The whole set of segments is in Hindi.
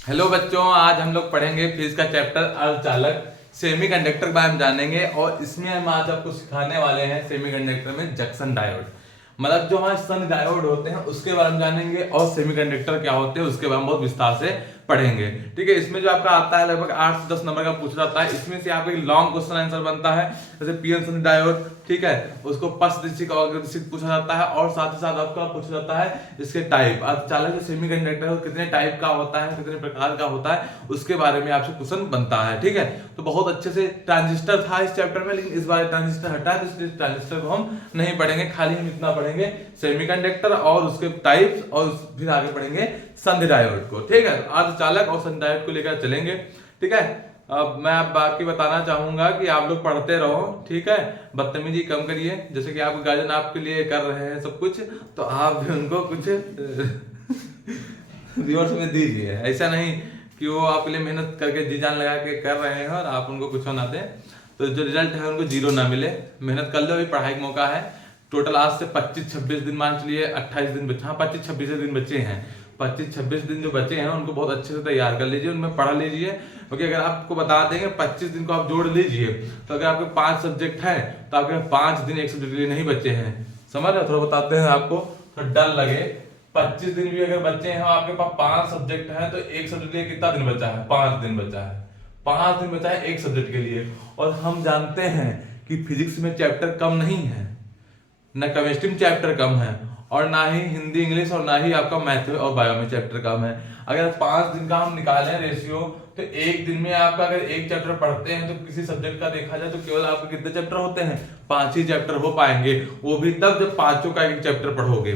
हेलो बच्चों, आज हम लोग पढ़ेंगे फिजिक्स का चैप्टर अर्धचालक सेमीकंडक्टर के बारे में जानेंगे। और इसमें हम आज आपको सिखाने वाले हैं सेमीकंडक्टर में जंक्शन डायोड, मतलब जो हमारे सन डायोड होते हैं उसके बारे में जानेंगे, और सेमीकंडक्टर क्या होते हैं उसके बारे में बहुत विस्तार से पढ़ेंगे। ठीक है, इसमें जो आपका आता है लगभग 8 से 10 नंबर का पूछ जाता है। इसमें से आपका एक लॉन्ग क्वेश्चन आंसर बनता है, जैसे पीएन सन डायोड, ठीक है, उसको पश्चिक और अग्रदिशिक पूछा जाता है। और साथ ही साथ आपका पूछा जाता है इसके टाइप, अर्धचालक जो सेमीकंडक्टर है कितने टाइप का होता है, कितने प्रकार का होता है, उसके बारे में आपसे क्वेश्चन बनता है। ठीक है, तो बहुत अच्छे से ट्रांजिस्टर था इस चैप्टर में, लेकिन इस बार ट्रांजिस्टर हटा है तो इसलिए ट्रांजिस्टर को हम नहीं पढ़ेंगे। खाली हम इतना पढ़ेंगे सेमीकंडक्टर और उसके टाइप्स, और फिर आगे पढ़ेंगे संधि डायोड को। ठीक है, अर्धचालक और संधि डायोड को लेकर चलेंगे। ठीक है, अब मैं आप बाकी बताना चाहूंगा कि आप लोग पढ़ते रहो। ठीक है, बदतमीजी कम करिए, जैसे कि आपके गार्जियन आपके लिए कर रहे हैं सब कुछ, तो आप भी उनको कुछ रिवर्स में दीजिए। ऐसा नहीं कि वो आपके लिए मेहनत करके जी जान लगा के कर रहे हैं और आप उनको कुछ ना दें, तो जो रिजल्ट है उनको जीरो ना मिले। मेहनत कर लो, अभी पढ़ाई का मौका है। टोटल आज से 25-26 दिन मान चलिए, 28 दिन बचे, हाँ 25-26 दिन बचे हैं। 25-26 दिन जो बचे हैं उनको बहुत अच्छे से तैयार कर लीजिए, उनमें पढ़ लीजिए। क्योंकि अगर आपको बता देंगे 25 दिन को आप जोड़ लीजिए, तो अगर आपके 5 सब्जेक्ट हैं तो आपके 5 दिन एक सब्जेक्ट के लिए नहीं बचे हैं। समझ रहे हो, थोड़ा बताते हैं आपको तो डर लगे। 25 दिन भी अगर बचे हैं, आपके पास 5 सब्जेक्ट हैं, तो एक सब्जेक्ट के लिए कितना दिन बचा है? 5 दिन बचा है। 5 दिन बचा है एक सब्जेक्ट के लिए। और हम जानते हैं कि फिजिक्स में चैप्टर कम नहीं है, ना केमिस्ट्री में चैप्टर कम है, और ना ही हिंदी इंग्लिश और ना ही आपका मैथ और बायो में चैप्टर कम है। अगर 5 दिन का हम निकालें रेशियो, तो एक दिन में आपका अगर एक चैप्टर पढ़ते हैं तो किसी सब्जेक्ट का देखा जाए तो केवल आपके कितने चैप्टर होते हैं? 5 ही चैप्टर हो पाएंगे, वो भी तब जब पांचों का एक चैप्टर पढ़ोगे,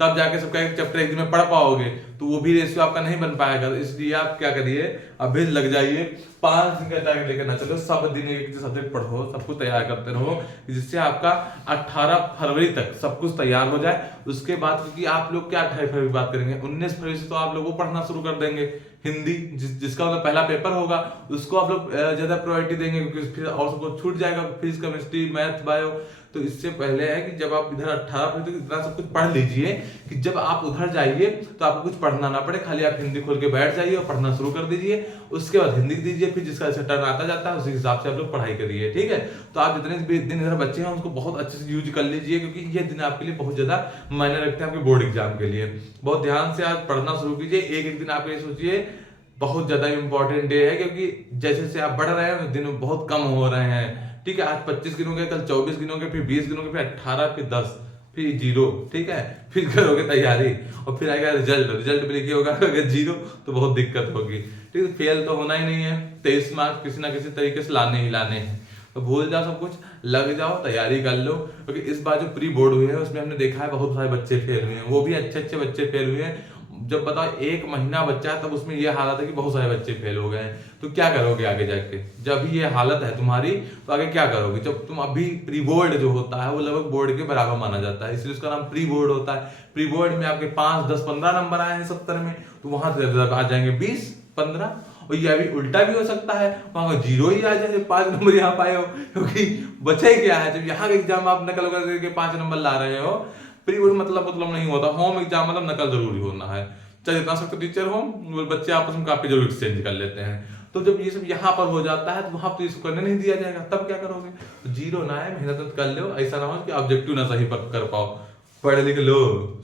तब जाके सबका एक चैप्टर एक दिन में पढ़ पाओगे, तो वो भी रेशियो आपका नहीं बन पाएगा। तो इसलिए आप क्या करिए, अभी लग जाइए। 5 दिन का टारगेट लेकर ना चलो, सब दिन एक सब्जेक्ट पढ़ो, सब कुछ तैयार करते रहो, जिससे आपका 18 फरवरी तक सब कुछ तैयार हो जाए। उसके बाद, क्योंकि आप लोग क्या 28 फरवरी की बात करेंगे, 19 फरवरी से तो आप लोग वो पढ़ना शुरू कर देंगे हिंदी, जिसका मतलब पहला पेपर होगा, उसको आप लोग ज्यादा प्रायोरिटी देंगे, क्योंकि फिर और सबको छूट जाएगा फिजिक्स केमिस्ट्री मैथ बायो। तो इससे पहले है कि जब आप इधर 18 फरवरी तक इतना सब कुछ पढ़ लीजिए कि जब आप उधर जाइए तो आपको कुछ पढ़ना ना पड़े, खाली आप हिंदी खोल के बैठ जाइए और पढ़ना शुरू कर दीजिए। उसके बाद हिंदी दीजिए, फिर जिसका जैसे टर्न आता जाता है उसी हिसाब से आप लोग पढ़ाई करिए। ठीक है, तो आप जितने भी दिन इधर बच्चे हैं उसको बहुत अच्छे से यूज कर लीजिए, क्योंकि ये दिन आपके लिए बहुत ज्यादा मायने रखते हैं आपके बोर्ड एग्जाम के लिए। बहुत ध्यान से आप पढ़ना शुरू कीजिए। एक एक दिन आप ये सोचिए बहुत ज्यादा इंपॉर्टेंट डे है, क्योंकि जैसे जैसे आप बढ़ रहे हैं दिन बहुत कम हो रहे हैं। ठीक है, आज 25 गिनोगे, कल 24 गिनोगे, फिर 20 गिनोगे, फिर 18, फिर 10, फिर 0। ठीक है, फिर करोगे तैयारी और फिर आएगा रिजल्ट, रिजल्ट में लिखिए होगा अगर 0 तो बहुत दिक्कत होगी। ठीक है, फेल तो होना ही नहीं है, 23 मार्क्स किसी ना किसी तरीके से लाने ही लाने हैं। तो भूल जाओ सब कुछ, लग जाओ, तैयारी कर लो। क्योंकि इस बार जो प्री बोर्ड हुई है उसमें हमने देखा है बहुत सारे बच्चे फेल हुए हैं, वो भी अच्छे अच्छे बच्चे फेल हुए हैं। जब बताओ 1 महीना बच्चा है तब उसमें ये हालत है कि बहुत सारे बच्चे फेल हो गए हैं। तो क्या करोगे आगे जाके, जब ये हालत है तुम्हारी तो आगे क्या करोगे? जब तुम अभी प्री बोर्ड जो होता है वो लगभग बोर्ड के बराबर माना जाता है, इसलिए उसका नाम प्री बोर्ड होता है। प्री बोर्ड में आपके 5, 10, 15 नंबर आए हैं 70 में, तो वहां से आ जाएंगे 20, 15। और ये अभी उल्टा भी हो सकता है, वहां 0 ही आ जाए, 5 नंबर यहाँ पाए हो, क्योंकि बचे क्या है, जब यहाँ का एग्जाम आप नकल करके 5 नंबर ला रहे हो। प्री बोर्ड मतलब नहीं होता, होम एग्जाम मतलब नकल जरूरी होना है। चाहे जितना सख्त टीचर हो, बच्चे आपस में काफी जरूर एक्सचेंज कर लेते हैं। तो जब ये सब यहाँ पर हो जाता है तो वहां तो इसको करने नहीं दिया जाएगा, तब क्या करोगे? तो 0 ना है, मेहनत कर लो, ऐसा ना हो कि ऑब्जेक्टिव ना सही कर पाओ। पढ़े लिख लो,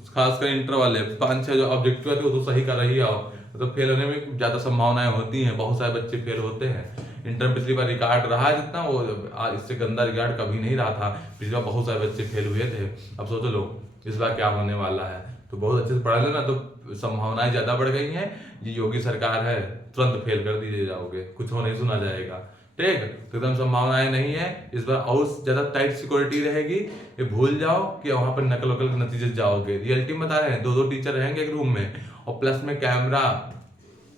खासकर इंटर वाले 5-6 जो ऑब्जेक्टिव है वो तो सही कर रही आओ, तो फेल होने में ज्यादा संभावनाएं होती हैं, बहुत सारे बच्चे फेल होते हैं। इंटर पिछली बार रिकॉर्ड रहा है जितना, वो इससे गंदा रिकॉर्ड कभी नहीं रहा था। पिछली बार बहुत सारे बच्चे फेल हुए थे। अब सोचो लो इस बार क्या होने वाला है। तो बहुत अच्छे से पढ़ा लेना, तो संभावनाएं ज्यादा बढ़ गई हैं। ये योगी सरकार है, तुरंत फेल कर दीजिए जाओगे, कुछ हो नहीं सुना जाएगा। ठीक, तो एकदम संभावनाएं नहीं है। इस बार और ज्यादा टाइट सिक्योरिटी रहेगी। ये भूल जाओ कि वहां पर नकल वकल के नतीजे जाओगे। रियलिटी में बता रहे हैं, 2-2 टीचर रहेंगे एक रूम में, और प्लस में कैमरा,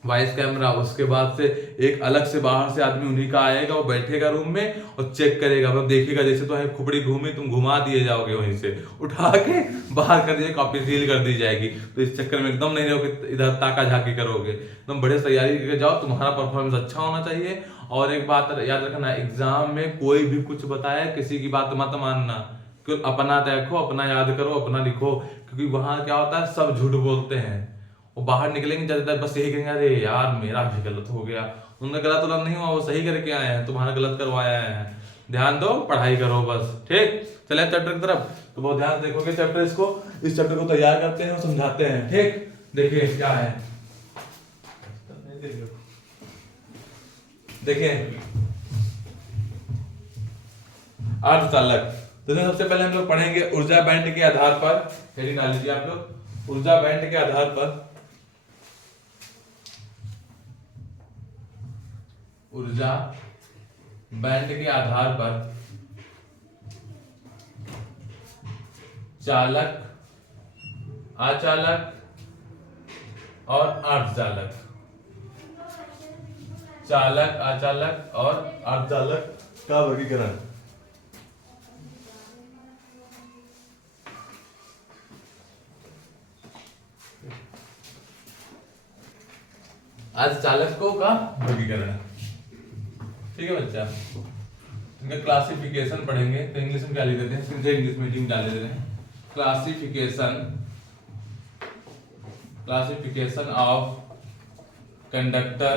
वॉइस कैमरा। उसके बाद से एक अलग से बाहर से आदमी उन्हीं का आएगा, वो बैठेगा रूम में और चेक करेगा, मतलब देखेगा जैसे तो खोपड़ी घूमी, तुम घुमा दिए जाओगे, वहीं से उठा के बाहर कर दिए, कॉपी सील कर दी जाएगी। तो इस चक्कर में एकदम नहीं रहोगे, इधर ताका झाकी करोगे, एकदम बढ़िया तैयारी करके जाओ, तुम्हारा परफॉर्मेंस अच्छा होना चाहिए। और एक बात याद रखना, एग्जाम में कोई भी कुछ बताए किसी की बात मत मानना, क्योंकि अपना देखो, अपना याद करो, अपना लिखो। क्योंकि वहां क्या होता है, सब झूठ बोलते हैं, वो बाहर निकलेंगे ज्यादा बस यही कहेंगे अरे यार मेरा भी गलत हो गया। उनका गलत वाला नहीं हुआ, वो सही करके आए हैं, तुम्हारा गलत करवाया है। ध्यान दो, पढ़ाई करो बस। ठीक, चले चैप्टर की तरफ। तो बहुत ध्यान से देखोगे चैप्टर, इस चैप्टर को तैयार करते हैं और समझाते हैं। ठीक, देखिए क्या है, देखिए अर्धचालक। तो सबसे पहले हम लोग पढ़ेंगे ऊर्जा बैंड के आधार पर, हेडिंग डाल लीजिए आप लोग, ऊर्जा बैंड के आधार पर, ऊर्जा बैंड के आधार पर चालक, अचालक और अर्धचालक, चालक, अचालक और अर्धचालक का वर्गीकरण। अर्धचालकों का वर्गीकरण, ठीक है बच्चा। इनका क्लासिफिकेशन पढ़ेंगे, तो इंग्लिश में क्या लिख देते हैं, सीधे इंग्लिश में डाल देते हैं। क्लासिफिकेशन ऑफ कंडक्टर,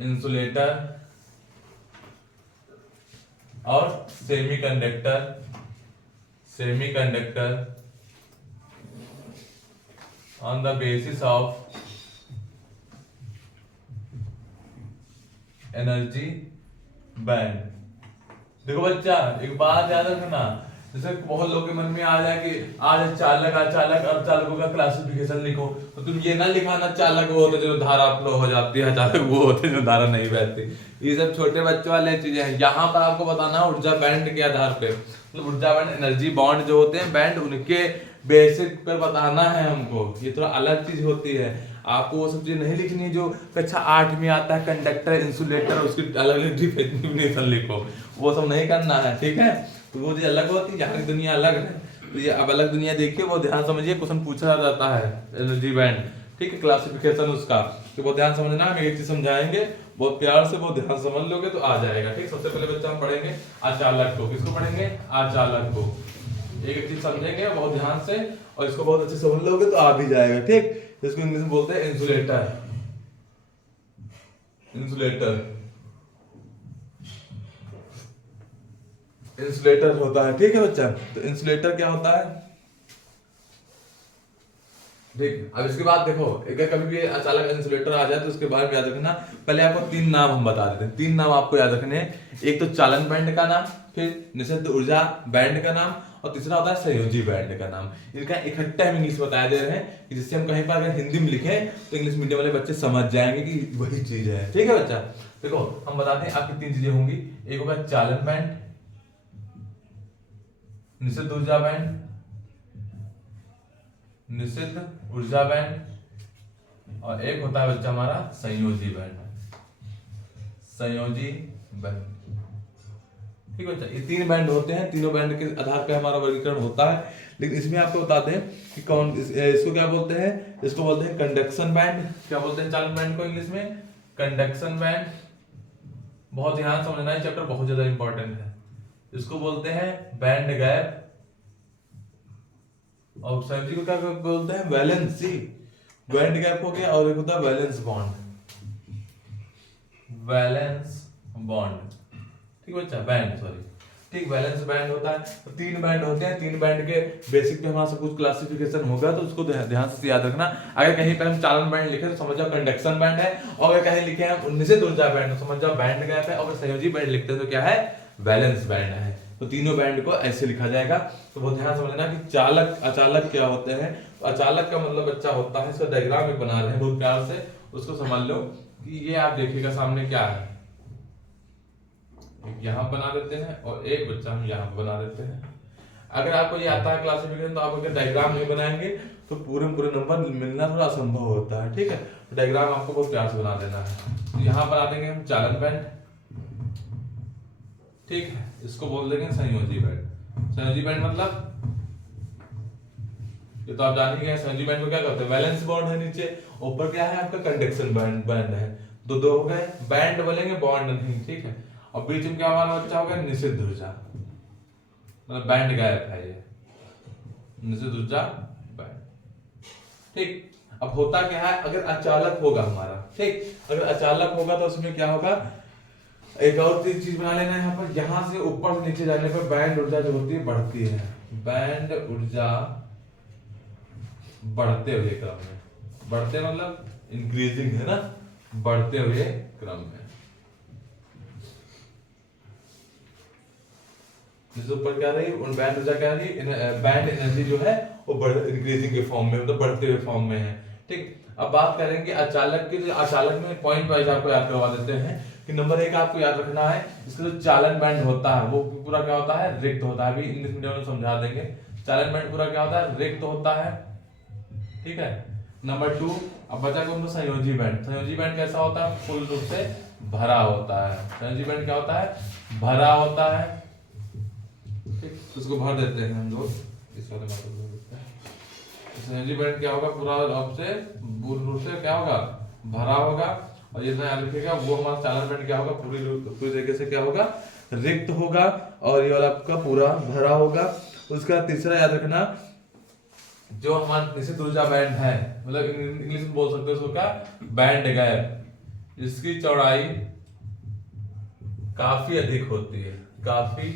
इंसुलेटर और semiconductor on the basis of energy band. देखो बच्चा, एक बात याद रखना, जैसे बहुत लोगों के मन में आ जाए कि आज चालक, अचालक, अर्धचालकों का क्लासिफिकेशन लिखो, तो तुम ये ना लिखाना चालक वो होते जो धारा फ्लो हो जाती है, अचालक वो होते जो धारा नहीं बहती। ये सब छोटे बच्चों वाले चीजें हैं। यहाँ पर आपको बताना ऊर्जा बैंड के आधार पे, मतलब ऊर्जा बैंड, एनर्जी बॉन्ड जो होते हैं बैंड, उनके बेसिक पर बताना है हमको। ये थोड़ा अलग चीज होती है, आपको वो सब चीज नहीं लिखनी जो कक्षा 8 में आता है, कंडक्टर, इंसुलेटर, उसकी अलग अलग डिफिनेशन लिखो, वो सब नहीं करना है। ठीक है, तो वो चीज अलग होती है, यहाँ की दुनिया अलग है। तो ये अब अलग दुनिया देखिए, वो ध्यान समझिए, क्वेश्चन पूछा जाता है एनर्जी बैंड। ठीक है, क्लासिफिकेशन उसका, तो बहुत ध्यान समझना। हम एक चीज समझाएंगे बहुत प्यार से, बहुत ध्यान समझ लोगे तो आ जाएगा। ठीक, सबसे पहले बच्चा हम पढ़ेंगे अचालक को। किसको पढ़ेंगे? अचालक को। एक चीज समझेंगे बहुत ध्यान से, और इसको बहुत अच्छे से समझ लोगे तो आ भी जाएगा। ठीक, इसको इंग्लिश में बोलते हैं इंसुलेटर। इंसुलेटर होता है। ठीक है बच्चा, तो इंसुलेटर क्या होता है? ठीक, अब इसके बाद देखो, अगर कभी भी अचालक इंसुलेटर आ जाए तो उसके बारे में याद रखना। पहले आपको 3 नाम हम बता देते हैं, 3 नाम आपको याद रखने हैं। एक तो चालन बैंड का नाम, फिर निषिद्ध ऊर्जा बैंड का नाम, और तीसरा होता है संयोजी बैंड का नाम। इनका इकट्ठा हम इंग्लिश बता दे रहे हैं कि जिससे हम कहीं पर अगर हिंदी में लिखें तो इंग्लिश मीडियम वाले बच्चे समझ जाएंगे कि वही चीज है। ठीक है बच्चा, देखो हम बताते हैं आपकी 3 चीजें होंगी। एक होगा चालन बैंड, निषिद्ध ऊर्जा बैंड, और एक होता है बच्चा हमारा संयोजी बैंड। ठीक है बच्चा, ये 3 बैंड होते हैं, तीनों बैंड के आधार पर हमारा वर्गीकरण होता है। लेकिन इसमें आपको बताते हैं कि कौन इसको क्या बोलते हैं। इसको बोलते हैं कंडक्शन बैंड। क्या बोलते हैं चालन बैंड को इंग्लिश में? Conduction band. बहुत ध्यान समझना है, चैप्टर बहुत ज्यादा इंपॉर्टेंट है। इसको बोलते हैं बैंड गैप, और संयोजी को क्या बोलते हैं? वैलेंसी। बैंड गैप हो गया, और एक होता है वैलेंस बॉन्ड। ठीक बच्चा, बैंड, सॉरी, ठीक, वैलेंस बैंड होता है। तो 3 बैंड होते हैं, 3 बैंड के बेसिक पे हमारा सब कुछ क्लासिफिकेशन होगा, तो उसको ध्यान से याद रखना। अगर कहीं पर हम चालन बैंड लिखे तो समझ जाओ कंडक्शन बैंड है, और अगर कहीं लिखे हैं निषिद्ध ऊर्जा बैंड तो समझ जाओ बैंड गैप है, और अगर संयोजी बैंड लिखते हैं तो क्या है? वैलेंस बैंड है। तो तीनों बैंड को ऐसे लिखा जाएगा। तो बहुत ध्यान समझना कि चालक, अचालक क्या होते हैं। तो अचालक का मतलब बच्चा होता है, इसका डायग्राम भी बना रहे हैं बहुत प्यार से, उसको समझ लो कि ये आप देखिएगा सामने क्या है। एक यहाँ बना देते हैं और एक बच्चा हम यहाँ पे बना देते हैं। अगर आपको ये आता है क्लासिफिकेशन, तो आप अगर डायग्राम नहीं बनाएंगे तो पूरे नंबर मिलना थोड़ा असंभव होता है। ठीक है, डायग्राम आपको बहुत प्यार से बना देना है। तो यहाँ बना देंगे हम चालन बैंड। ठीक है, इसको बोल देंगे संयोजी बैंड। संयोजी बैंड मतलब ये तो आप जान ही गए। संयोजी बैंड को क्या कहते हैं? वैलेंस बॉन्ड है नीचे, ऊपर क्या है आपका? कंडक्शन बैंड है। दो हो गए, बैंड बोलेंगे, बॉन्ड नहीं। ठीक है, और बीच में क्या हमारा बच्चा होगा? निषिद्ध ऊर्जा, मतलब बैंड गैप है ये, निषिद्ध ऊर्जा बैंड। ठीक। अब होता क्या है, अगर अचालक होगा हमारा, ठीक, अगर अचालक होगा तो उसमें क्या होगा, एक और चीज बना लेना है यहाँ पर, यहाँ से ऊपर से नीचे जाने पर बैंड ऊर्जा जो होती है बढ़ती है, बैंड ऊर्जा बढ़ते हुए क्रम में, बढ़ते मतलब इंक्रीजिंग है ना, बढ़ते हुए क्रम में। जैसे ऊपर क्या रही, बैंड ऊर्जा क्या रही, बैंड एनर्जी जो है वो इंक्रीजिंग के फॉर्म में, मतलब बढ़ते हुए फॉर्म में है, ठीक। अब बात करेंगे अचालक की, अचालक में पॉइंट वाइज आपको याद करवा देते हैं कि नंबर 1 आपको याद रखना है, इसका जो चालन बैंड होता है वो पूरा क्या होता है, रिक्त होता है। अभी इंग्लिश मीडियम में समझा देंगे, चालन बैंड पूरा क्या होता है, रिक्त होता है, ठीक है। नंबर 2, अब बचा कौन सा, संयोजी बैंड। संयोजी बैंड कैसा होता है, फुल रूप से भरा होता है। संयोजी बैंड क्या होता है, भरा होता है, ठीक, उसको भर देते हैं हम लोग, इस वाले में भर देते हैं। संयोजी बैंड क्या होगा, पूरा रूप से, पूर्ण रूप से क्या होगा, भरा होगा। और ये याद रखिएगा, वो हमारा चालन बैंड क्या होगा, पूरी तरीके से क्या होगा, रिक्त होगा, और ये वाला आपका पूरा भरा होगा। उसका तीसरा याद रखना, जो हमारा निश्चित ऊर्जा बैंड है, मतलब इंग्लिश में बोल सकते हैं उसको क्या, बैंड गैप, इसकी चौड़ाई काफी अधिक होती है, काफी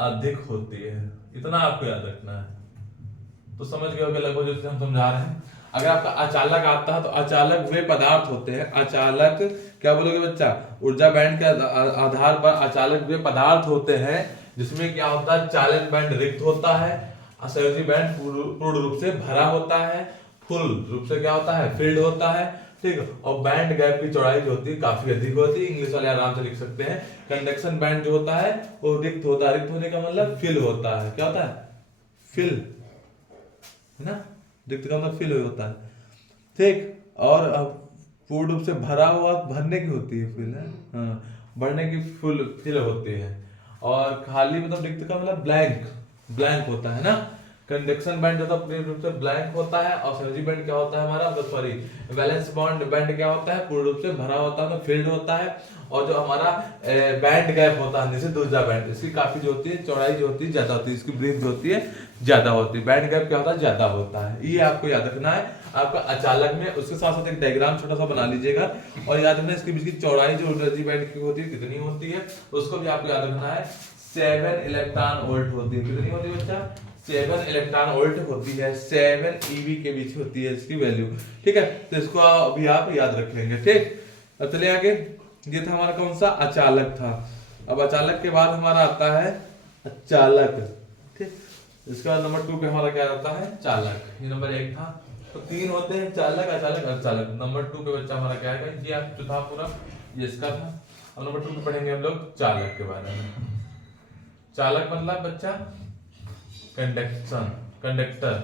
अधिक होती है, इतना आपको याद रखना है। तो समझ गए होंगे लगभग जो हम समझा रहे हैं। अगर आपका अचालक आता है तो अचालक वे पदार्थ होते हैं, अचालक क्या बोलोगे बच्चा, ऊर्जा बैंड के आधार पर अचालक वे पदार्थ होते हैं जिसमें क्या होता है, चालन बैंड रिक्त होता है, संयोजी बैंड पूर्ण रूप से भरा होता है, फुल रूप से क्या होता है, फिल्ड होता है, ठीक। और बैंड गैप की चौड़ाई जो होती है काफी अधिक होती है, इंग्लिश वाले आराम से लिख सकते हैं। कंडक्शन बैंड जो होता है वो रिक्त होता है, रिक्त होने का मतलब फिल होता है, क्या होता है, फिल है ना, रिक्त का मतलब फिल होता है, ठीक। और अब पूर्ण रूप से भरा हुआ, भरने की होती है फिल है, हाँ, भरने की फुल फिल होती है। और खाली मतलब रिक्त का मतलब ब्लैंक, ब्लैंक होता है ना। कंडक्शन बैंड जो था पूर्ण रूप से ब्लैंक होता है, और संयोजी बैंड क्या होता है हमारा, सॉरी, वैलेंस बॉन्ड बैंड क्या होता है, पूर्ण रूप से भरा होता है, फिल्ड होता है। और जो हमारा बैंड गैप होता है निश्चित ऊर्जा बैंड, इसकी काफी जो होती है चौड़ाई जो होती है ज्यादा होती है, इसकी ब्रीथ जो होती है ज्यादा होती है, बैंड गैप क्या होता है, ज्यादा होता है। ये आपको याद रखना है आपका अचालक में। उसके साथ साथ एक डायग्राम छोटा सा बना लीजिएगा, और याद रखना इसके बीच की चौड़ाई जो ऊर्जा बैंड की होती है कितनी होती है, उसको भी आपको याद रखना है, 7 इलेक्ट्रॉन वोल्ट होती है। कितनी होती है बच्चा, 7 इलेक्ट्रॉन वोल्ट होती है, 7 ईवी के बीच होती है इसकी वैल्यू, ठीक है। तो इसको अभी आप याद रख लेंगे, ठीक। अब चलिए आगे, ये था हमारा कौन सा, अचालक था। अब अचालक के बाद हमारा आता है चालक, ठीक। इसके बाद नंबर 2 पे हमारा क्या आता है, चालक। ये नंबर 1 था, तो 3 होते हैं, चालक, अचालक, अर्धचालक। नंबर 2 पे बच्चा हमारा क्या है, ये आप जो था पूरा ये इसका था। अब नंबर 2 पे पढ़ेंगे हम लोग चालक के बारे में। चालक मतलब बच्चा कंडक्शन, कंडक्टर,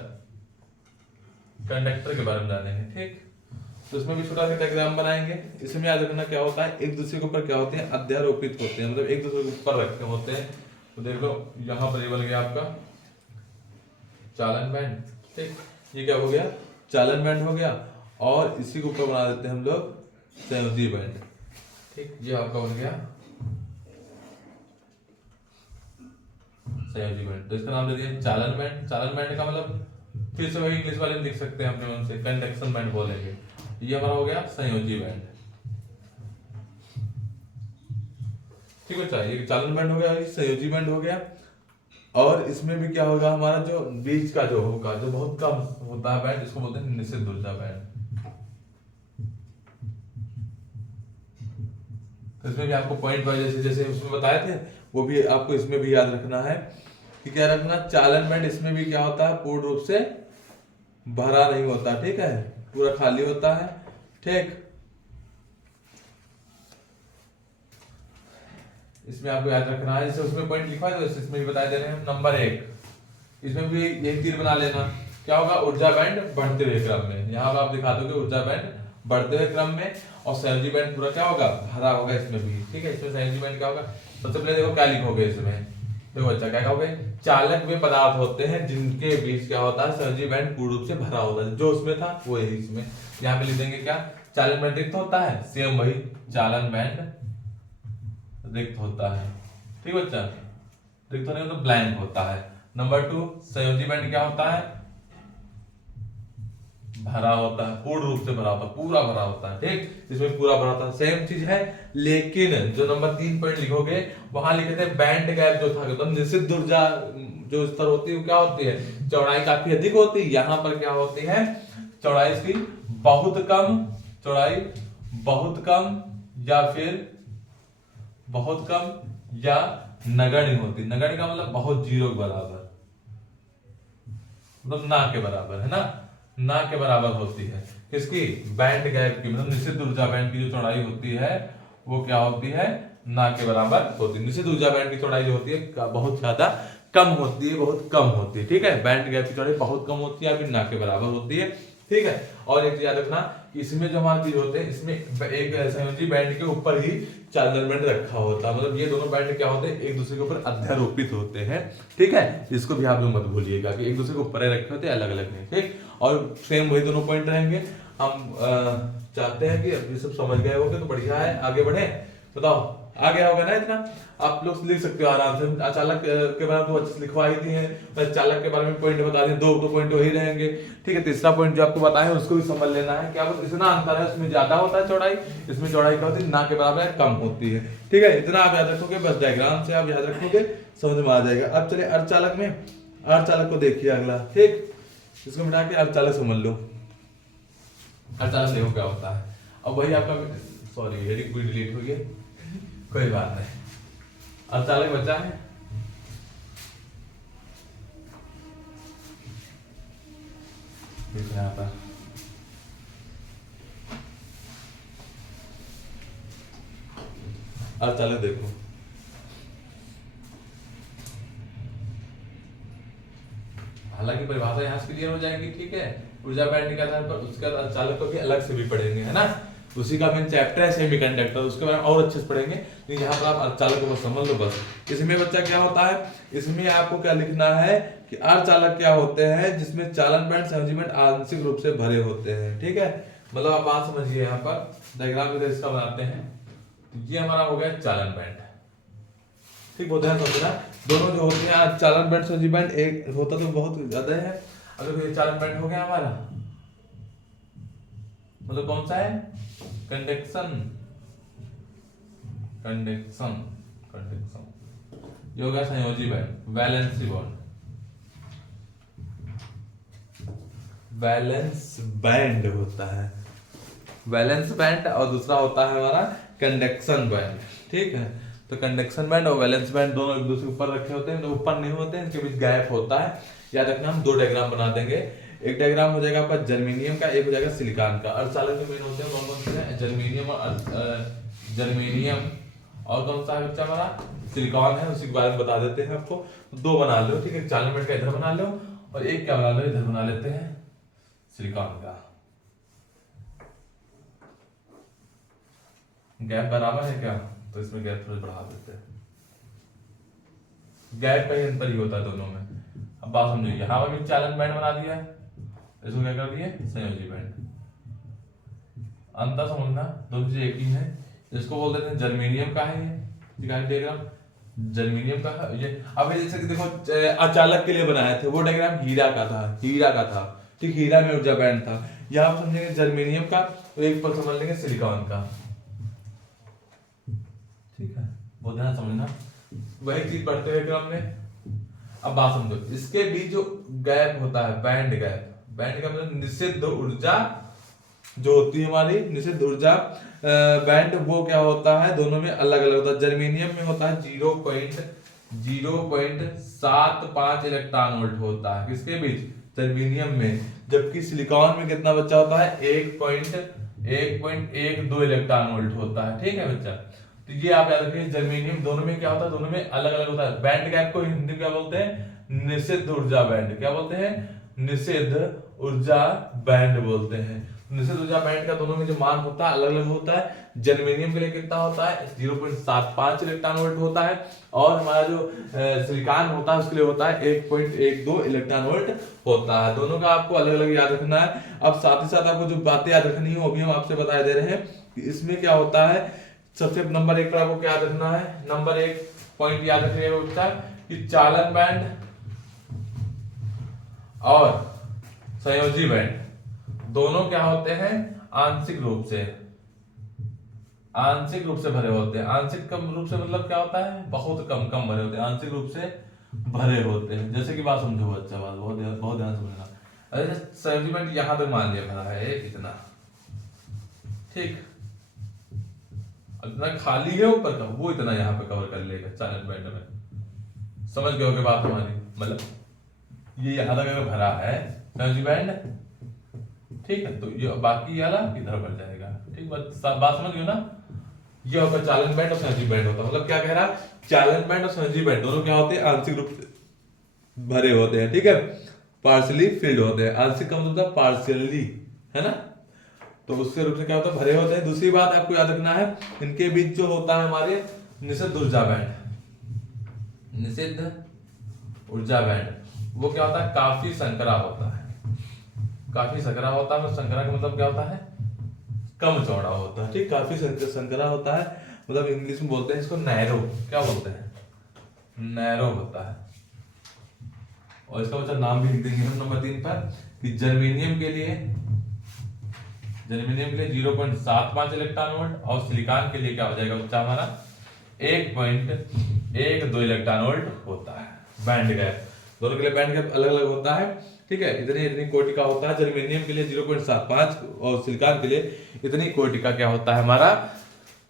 कंडक्टर के बारे में जानेंगे, ठीक। तो इसमें भी छोटा सा डायग्राम बनाएंगे। इसमें याद रखना क्या होता है, एक दूसरे के ऊपर क्या होते हैं, अध्यारोपित होते हैं, मतलब एक दूसरे के ऊपर रखे होते हैं। तो देख लो यहाँ पर ये बन गया आपका चालन बैंड, ठीक। ये क्या हो गया, चालन बैंड हो गया, और इसी के ऊपर बना देते हैं हम लोग संयोजी बैंड, ठीक। ये आपका बन गया संयोजी बैंड, तो इसका नाम दे दिया चालन बैंड। चालन बैंड का मतलब फिर से वही इंग्लिश वाले में लिख सकते हैं अपने मन से, कंडक्शन बैंड बोलेंगे। ये हमारा हो गया संयोजी बैंड, ठीक बच्चा। ये चालन बैंड हो गया, ये संयोजी बैंड हो गया। और इसमें भी क्या होगा, हमारा जो बीच का जो होगा, जो बहुत कम होता है बैंड, इसको बोलते हैं निश्चित ऊर्जा बैंड। तो इसमें भी आपको पॉइंट वाइज जैसे जैसे उसमें बताए थे, वो भी आपको इसमें भी याद रखना है कि क्या रखना, चालन बैंड इसमें भी क्या होता है, पूर्ण रूप से भरा नहीं होता, ठीक है, पूरा खाली होता है, ठीक। इसमें आपको याद रखना है, जैसे उसमें पॉइंट लिखा है तो इसमें भी बता दे रहे हैं। नंबर 1 इसमें भी एक तीर बना लेना, क्या होगा, ऊर्जा बैंड बढ़ते हुए क्रम में, यहाँ पर आप दिखा दोगे ऊर्जा बैंड बढ़ते हुए क्रम में, और संयोजी बैंड पूरा क्या होगा, भरा होगा इसमें भी, ठीक है। इसमें संयोजी बैंड क्या होगा, सबसे पहले देखो क्या लिखोगे इसमें, देखो बच्चा क्या कहोगे, चालक वे पदार्थ होते हैं जिनके बीच क्या होता है, संयोजी बैंड पूर्ण रूप से भरा होता है। जो उसमें था वो यही इसमें, यहाँ पे लिख देंगे क्या, चालन बैंड रिक्त होता है, सेम वही चालन बैंड रिक्त होता है, ठीक बच्चा। रिक्त होने तो ब्लैंक होता है। नंबर 2 संयोजी बैंड क्या होता है, भरा होता है, पूर्ण रूप से भरा होता है, पूरा भरा होता है, ठीक, इसमें पूरा भरा होता है। सेम चीज है, लेकिन जो नंबर 3 पॉइंट लिखोगे वहां लिखे थे बैंड गैप जो था, मतलब निश्चित ऊर्जा जो स्तर होती है वो क्या होती है, चौड़ाई काफी अधिक होती है। यहाँ पर क्या होती है, चौड़ाई इसकी बहुत कम, चौड़ाई बहुत कम या फिर बहुत कम या नगण्य होती। नगण्य का मतलब बहुत जीरो के बराबर, मतलब ना के बराबर, है ना, ना के बराबर होती है। किसकी, बैंड गैप की, मतलब निश्चित ऊर्जा बैंड की जो चौड़ाई होती है वो क्या होती है, ना के बराबर होती है। निश्चित ऊर्जा बैंड की चौड़ाई जो होती है बहुत ज्यादा कम होती है, बहुत कम होती है, ठीक है। बैंड गैप की चौड़ाई बहुत कम होती है, फिर ना के बराबर होती है, ठीक है। और एक याद रखना, इसमें जो हमारे चीज होते हैं, इसमें एक संयोजी बैंड के ऊपर ही चालन बैंड रखा होता है, मतलब ये दोनों बैंड क्या होते हैं, एक दूसरे के ऊपर अध्यारोपित होते हैं, ठीक है। इसको भी आप लोग मत भूलिएगा कि एक दूसरे के ऊपर रखे होते हैं, अलग अलग नहीं, ठीक। और सेम वही दोनों पॉइंट रहेंगे। हम चाहते हैं कि ये सब समझ गए होंगे तो बढ़िया है, आगे बढ़े। बताओ आ गया होगा ना इतना, आप लोग लिख सकते हो आराम से। चालक के बारे में तो अच्छे से लिखवा ही दिए हैं, चालक के बारे में पॉइंट बता दें, दो पॉइंट वही रहेंगे, ठीक है। तीसरा पॉइंट जो आपको बताया है उसको भी समझ लेना है, क्या इतना अंतर है, उसमें ज्यादा होता है चौड़ाई, इसमें चौड़ाई क्या होती है, ना के बराबर है, कम होती है, ठीक है। इतना आप याद रखोगे, बस डायग्राम से आप याद रखोगे, समझ में आ जाएगा। अब चलिए अर्धचालक में, अर्धचालक को देखिए अगला, ठीक, इसको मिटा के अर्धचालक समझ लो। अर्धचालक देखो क्या होता है। अब वही आपका, सॉरी हेडिंग भी डिलीट हो गई, कोई बात नहीं। अर्धचालक बचा है, यहाँ पर अर्धचालक देखो, हालांकि परिभाषा यहाँ से क्लियर हो जाएगी, ठीक है। ऊर्जा बैंड के आधार पर उसके अर्धचालक को भी अलग से भी पढ़ेंगे, है ना, उसी का मेन चैप्टर है सेमीकंडक्टर, उसके बारे में और अच्छे से पढ़ेंगे। तो यहाँ पर आप अर्धचालक को बस समझ लो बस। इसमें बच्चा क्या होता है, इसमें आपको क्या लिखना है कि अर्धचालक क्या होते हैं, जिसमें चालन बैंड संयोजी बैंड आंशिक रूप से भरे होते हैं, ठीक है। मतलब आप बात समझिए, यहाँ पर डायग्राम इधर इसका बनाते हैं, ये हमारा हो गया चालन बैंड, ठीक, बहुत ध्यान समझना। दोनों जो होते हैं चालन बैंड संयोजी बैंड एक होता तो बहुत ज्यादा है। अगर ये चालन बैंड हो गया हमारा, मतलब कौन सा है, कंडक्शन, कंडक्शन, कंडक्शन, ये हो गया संयोजी band, valency bond, valence band होता है, वैलेंस बैंड, और दूसरा होता है हमारा कंडक्शन बैंड, ठीक है। तो कंडक्शन बैंड और वैलेंस बैंड दोनों एक दूसरे के ऊपर रखे होते हैं, तो ऊपर नहीं होते हैं, इनके बीच गैप होता है। याद रखना, हम दो डायग्राम बना देंगे, एक डायग्राम हो जाएगा आपका जर्मेनियम का, एक हो जाएगा सिलिकॉन का। अर्धचालक जो मेन होते हैं कौन कौन से हैं, जर्मेनियम और जर्मेनियम, और कौन सा है बच्चा हमारा, सिलिकॉन है, उसी के बारे में बता देते हैं आपको। दो बना लो, ठीक है, चालन बैंड का इधर बना लो, और एक क्या बना लो, इधर बना लेते हैं सिलिकॉन का। गैप बराबर है क्या, तो इसमें गैप थोड़ा बढ़ा देते हैं, गैप का ही अंतर ही होता है दोनों में। अब बात समझिए, यहाँ पर भी चालन बैंड बना दिया है, इसको क्या कर दिए, संयोजी बैंड। अंतर समझना, दोनों चीजें एक ही है। इसको बोल देते हैं जर्मेनियम का है, ये डायग्राम जर्मेनियम का है ये। अब जैसे कि देखो अचालक के लिए बनाए थे, वो डायग्राम हीरा का था, हीरा का था, ठीक, हीरा में ऊर्जा बैंड था। यहाँ आप समझेंगे जर्मेनियम का, और एक पर समझ लेंगे सिलिकॉन का, ठीक है, बहुत ध्यान समझना, वही चीज पढ़ते हुए क्रम में। अब बात समझो, इसके बीच जो गैप होता है, बैंड गैप, बैंड का मतलब निषिद्ध ऊर्जा जो होती है हमारी, निषिद्ध ऊर्जा बैंड, वो क्या होता है, दोनों में अलग अलग होता है। जर्मेनियम में होता है 0.075 इलेक्ट्रॉन वोल्ट होता है, किसके बीच, जर्मेनियम में, जबकि सिलिकॉन में कितना बच्चा होता है, 1.12 इलेक्ट्रॉन वोल्ट होता है, ठीक है बच्चा। तो ये आप याद रखिए, जर्मेनियम दोनों में क्या होता है, दोनों में अलग अलग होता है। बैंड गैप को हिंदी में क्या बोलते हैं, निषिद्ध ऊर्जा बैंड, क्या बोलते हैं, निषिद्ध ऊर्जा बैंड बोलते हैं। निषिद्ध ऊर्जा बैंड का दोनों में जो मान होता है अलग अलग होता है। जर्मेनियम के लिए कितना होता है, 0.75 इलेक्ट्रॉन वोल्ट होता है, और हमारा जो सिलिकॉन होता है उसके लिए होता है 1.12 इलेक्ट्रॉन वोल्ट होता है। दोनों का आपको अलग अलग याद रखना है। अब साथ ही साथ आपको जो बातें याद रखनी है वो भी हम आपसे बता दे रहे हैं। इसमें क्या होता है, सबसे नंबर 1 पर आपको क्या याद रखना है, नंबर 1 पॉइंट याद रखिएगा बच्चा कि चालन बैंड और संयोजी बैंड दोनों क्या होते हैं, आंशिक रूप से भरे होते हैं। आंशिक कम रूप से मतलब क्या होता है, बहुत कम कम भरे होते हैं, आंशिक रूप से भरे होते हैं। जैसे कि बात समझो बच्चा, बात बहुत बहुत ध्यान समझना। अरे सेगमेंट यहां तक मान लिया भरा है कितना, ठीक, इतना खाली है ऊपर का, वो इतना यहाँ पे कवर कर लेगा चैलेंज बैंड में। समझ गए होगे बात हमारी, मतलब ये यहां तक अगर भरा है चैलेंज बैंड, ठीक है, तो ये बाकी वाला इधर बढ़ जाएगा, ठीक, बात समझ गए ना। ये होगा चैलेंज बैंड और सिनर्जी बैंड होता है। मतलब क्या कह रहा, चैलेंज बैंड और सिनर्जी बैंड दोनों क्या होते हैं, आंशिक रूप से भरे होते हैं, ठीक है, पार्शियली फिल्ड होते हैं। आंशिक का मतलब पार्शियली, है ना, तो उसके रूप से क्या होता है, भरे होते हैं। दूसरी बात आपको याद रखना है, इनके बीच जो होता है हमारे निषिद्ध ऊर्जा बैंड, निषिद्ध ऊर्जा बैंड, वो क्या होता है, काफी संकरा होता है। काफी संकरा होता है, संकरा का मतलब क्या होता है, कम चौड़ा होता है, ठीक, काफी संकरा होता है, मतलब इंग्लिश में बोलते हैं इसको नैरो, क्या बोलते हैं, नैरो होता है। और इसका मतलब नाम भी लिख देंगे हम नंबर 3 पर कि जर्मेनियम के लिए 0.75 इलेक्ट्रॉन वोल्ट और सिलिकॉन के लिए क्या हो जाएगा बच्चा हमारा 1.12 इलेक्ट्रॉन वोल्ट होता है। बैंड गैप दोनों के लिए बैंड गैप अलग अलग होता है, ठीक है, इतनी कोटि का होता है। जर्मेनियम के लिए 0.75 और सिलिकॉन के लिए इतनी कोटि का क्या होता है हमारा,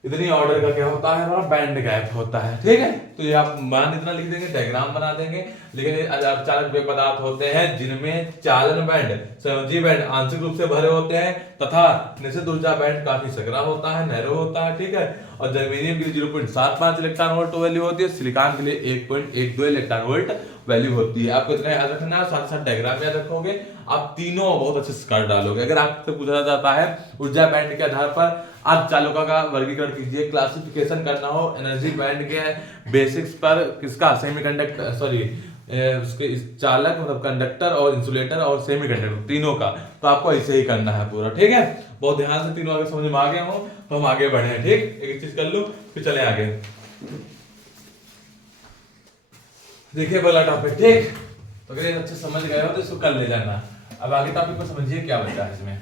इतनी ऑर्डर का क्या होता है हमारा बैंड गैप होता है, ठीक है। तो ये आप मान इतना लिख देंगे, डायग्राम बना देंगे। लेकिन अर्धचालक वे पदार्थ होते हैं जिनमें चालन बैंड, संयोजी बैंड आंशिक रूप से भरे होते हैं तथा निषिद्ध ऊर्जा बैंड काफी संकरा होता है, नैरो होता है, ठीक है। और जर्मेनियम के लिए 0.75 इलेक्ट्रॉन वोल्ट वैल्यू होती है, सिलिकॉन के लिए 1.12 इलेक्ट्रॉन वोल्ट वैल्यू होती है। आपको इतना याद रखना है, साथ साथ डायग्राम याद रखोगे, आप तीनों बहुत अच्छे से कर डालोगे। अगर आपसे पूछा जाता है ऊर्जा बैंड के आधार पर अर्धचालकों का वर्गीकरण कीजिए, क्लासिफिकेशन करना हो एनर्जी बैंड के बेसिक्स पर, किसका, सेमीकंडक्टर, सॉरी उसके चालक मतलब कंडक्टर और इंसुलेटर और सेमीकंडक्टर तीनों का, तो आपको ऐसे ही करना है पूरा, ठीक है। बहुत ध्यान से तीनों आगे समझ में आ गए हो तो हम आगे बढ़े, ठीक। एक चीज कर लो फिर चले आगे। देखिए बड़ा टॉपिक, ठीक, तो अगर अच्छे समझ गए हो तो इसको कर ले जाना। अब आगे टॉपिक को समझिए क्या बचा है इसमें।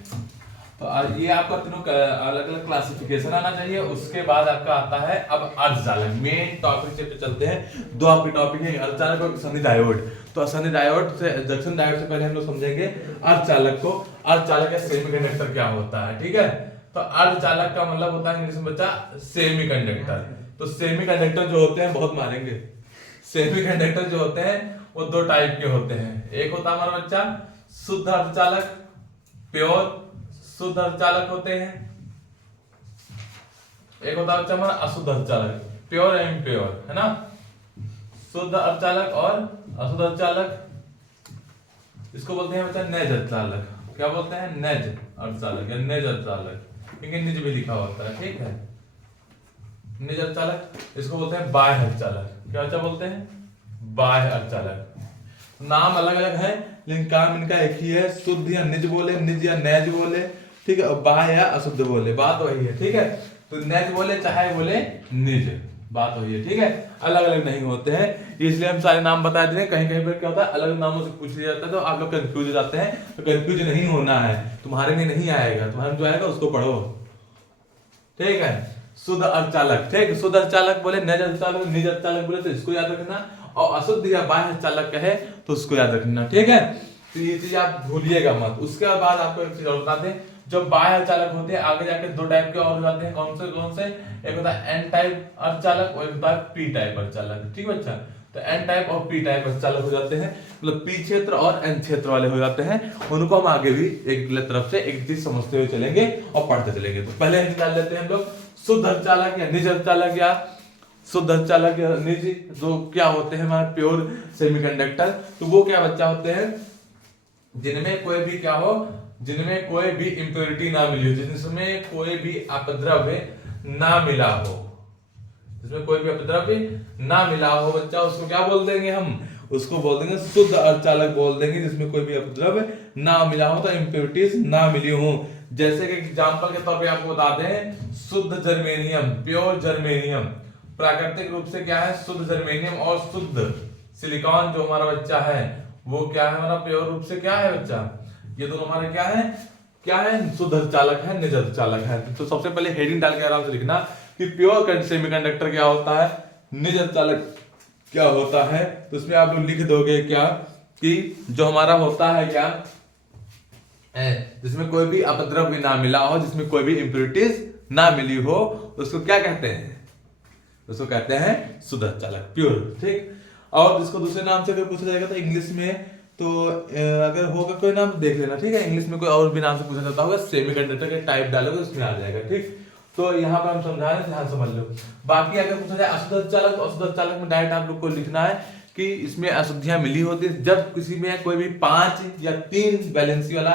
तो ये आपका तीनों अलग अलग क्लासिफिकेशन आना चाहिए। उसके बाद आपका आता है अब अर्धचालक, मेन टॉपिक पे चलते हैं। दो आपके टॉपिक है, अर्धचालक और संधि डायोड। तो संधि डायोड से, जंक्शन डायोड से पहले हम लोग समझेंगे अर्धचालक को। अर्धचालक या सेमीकंडक्टर क्या होता है, ठीक है। तो अर्धचालक का मतलब होता है इंग्लिश में बच्चा सेमीकंडक्टर। तो सेमीकंडक्टर जो होते हैं, बहुत मारेंगे, सेमीकंडक्टर जो होते हैं वो दो टाइप के होते हैं। एक होता है हमारा बच्चा शुद्ध अर्धचालक, प्योर शुद्ध अर्धचालक होते हैं। एक होता है बच्चा हमारा अशुद्ध अर्धचालक, प्योर एंड इम्प्योर, है ना। शुद्ध अर्धचालक और अशुद्ध अर्धचालक, इसको बोलते हैं बच्चा नेज अर्धचालक। क्या बोलते हैं, नेज अर्धचालक या नेज अर्धचालक, इनके निज भी लिखा होता है, ठीक है। निज अर्धचालक, इसको बोलते हैं बाह्य अर्धचालक। क्या बच्चा बोलते हैं, बाह्य अर्धचालक। नाम अलग अलग है लेकिन काम इनका एक ही है, शुद्ध या निज बोले, निज या नैज बोले, ठीक है, बाह्य या अशुद्ध बोले, बात वही है, ठीक है। तो नैज बोले चाहे बोले निज, बात वही है, ठीक है, अलग अलग नहीं होते हैं। इसलिए हम सारे नाम बता दे रहे हैं। कहीं कहीं पर क्या होता है अलग नामों से पूछ लिया जाता है तो आप लोग कंफ्यूज हो जाते हैं। तो कंफ्यूज नहीं होना है, तुम्हारे में नहीं आएगा, तुम्हारे जो आएगा उसको पढ़ो, ठीक है। शुद्ध अर्धचालक, ठीक, शुद्ध अर्धचालक बोले, निज अर्धचालक, निज अर्धचालक बोले तो इसको याद रखना, और अशुद्ध या बाह्य अर्धचालक कहे तो उसको याद रखना, ठीक है। तो ये चीज आप भूलिएगा मत। उसके बाद आपको एक चीज और बता दें, जो बाह्य अर्धचालक होते हैं आगे जाके दो टाइप के और हो जाते हैं। कौन से, एक होता है एन टाइप अर्धचालक और एक होता है पी टाइप अर्धचालक, ठीक बच्चा। तो एन टाइप और पी टाइप अर्धचालक हो जाते हैं, मतलब पी क्षेत्र और एन क्षेत्र वाले हो जाते हैं। उनको हम आगे भी एक तरफ से एक चीज समझते हुए चलेंगे और पढ़ते चलेंगे। तो पहले निकाल लेते हैं हम लोग शुद्ध अर्धचालक या निज अर्धचालक, या शुद्ध अर्धचालक या निज, जो क्या होते हैं हमारे प्योर सेमीकंडक्टर। तो वो क्या बच्चा होते हैं जिनमें कोई भी क्या हो, जिनमें कोई भी इंप्योरिटी ना मिली हो, जिसमें कोई भी अपद्रव्य ना मिला हो, जिसमें कोई भी अपद्रव्य ना मिला हो बच्चा, उसको क्या बोल देंगे हम, उसको बोल देंगे शुद्ध अर्धचालक बोल देंगे। जिसमें कोई भी अपद्रव्य ना मिला हो, तो इंप्योरिटीज ना मिली हो। जैसे कि एग्जांपल के तौर पे आपको बता दें, शुद्ध जर्मेनियम, प्योर जर्मेनियम प्राकृतिक रूप से क्या है, शुद्ध जर्मेनियम, और शुद्ध सिलिकॉन जो हमारा बच्चा है वो क्या है हमारा प्योर रूप से क्या है बच्चा, ये दोनों हमारे क्या है क्या है, शुद्ध अर्धचालक है, निज अर्धचालक है। तो सबसे पहले हेडिंग डाल के आराम से लिखना कि प्योर सेमीकंडक्टर क्या होता है, निज अर्धचालक क्या होता है। तो उसमें आप लोग लिख दोगे क्या कि जो हमारा होता है क्या, जिसमें कोई भी अपद्रव्य ना मिला हो, जिसमें कोई भी इंप्योरिटीज ना मिली हो, उसको क्या कहते हैं, उसको कहते हैं शुद्ध अर्धचालक, प्योर। ठीक, और इसको दूसरे नाम से अगर पूछा जाएगा तो इंग्लिश में, तो अगर होगा कोई नाम देख लेना, ठीक है। इंग्लिश में कोई और भी नाम से पूछा जाता होगा, सेमीकंडक्टर के टाइप डालोगे उसमें आ जाएगा। ठीक, तो यहाँ पर हम समझा रहे हैं, ध्यान समझ लो। बाकी अगर पूछा जाए अशुद्ध अर्धचालक, तो अशुद्ध अर्धचालक में डायरेक्ट आप लोग को लिखना है कि इसमें अशुद्धियां मिली होती है जब किसी में कोई भी 5 या 3 वैलेंसी वाला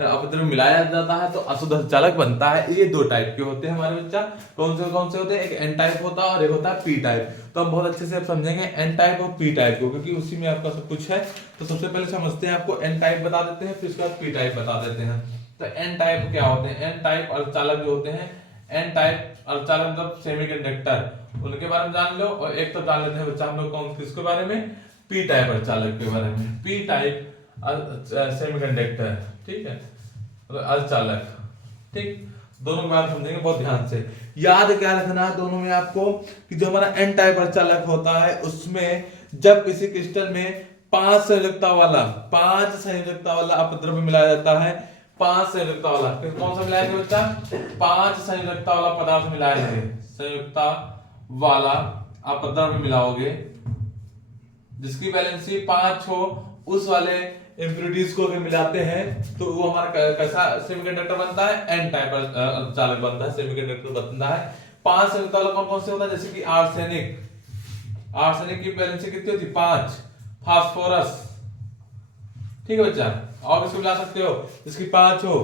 अपद्रव्य मिलाया जाता है तो अशुद्ध अर्धचालक बनता है। ये 2 टाइप के होते हैं हमारे बच्चा। कौन से होते हैं, एक एन टाइप होता है और एक होता है पी टाइप। तो हम बहुत अच्छे से समझेंगे एन टाइप और पी टाइप को, क्योंकि उसी में आपका सब कुछ है। तो सबसे पहले समझते हैं, आपको एन टाइप बता देते हैं, फिर उसके बाद पी टाइप बता देते हैं। तो एन टाइप क्या होते हैं, एन टाइप अर्धचालक जो होते हैं, एन टाइप अर्धचालक मतलब सेमीकंडक्टर, उनके बारे में जान लो। और एक तो जान लेते हैं बच्चा हम लोग कौन किसके बारे में, पी टाइप अर्धचालक के बारे में। पी टाइप सेमीकंडक्टर, ठीक है, अर्धचालक। ठीक, दोनों के बारे में समझेंगे बहुत ध्यान से। याद क्या रखना है दोनों में आपको कि जो हमारा एन टाइप अर्धचालक होता है उसमें जब किसी क्रिस्टल में 5 संयोजकता वाला अपद्रव्य मिलाया जाता है, 5 संयोजकता वाला, फिर कौन सा मिलाएंगे बच्चा, 5 संयोजकता वाला पदार्थ मिलाएंगे, संयोजकता वाला अपद्रव्य मिलाओगे जिसकी वैलेंसी 5 हो, उस वाले इंप्योरिटीज को अगर मिलाते हैं तो वो हमारा कैसा सेमीकंडक्टर बनता है, एन टाइप अर्धचालक बनता है, सेमीकंडक्टर बनता है। 5 संयुक्त वाला कौन से होता है, जैसे कि आर्सेनिक की वैलेंसी कितनी होती है, 5। फास्फोरस, ठीक है बच्चा, और इसको मिला सकते हो जिसकी 5 हो।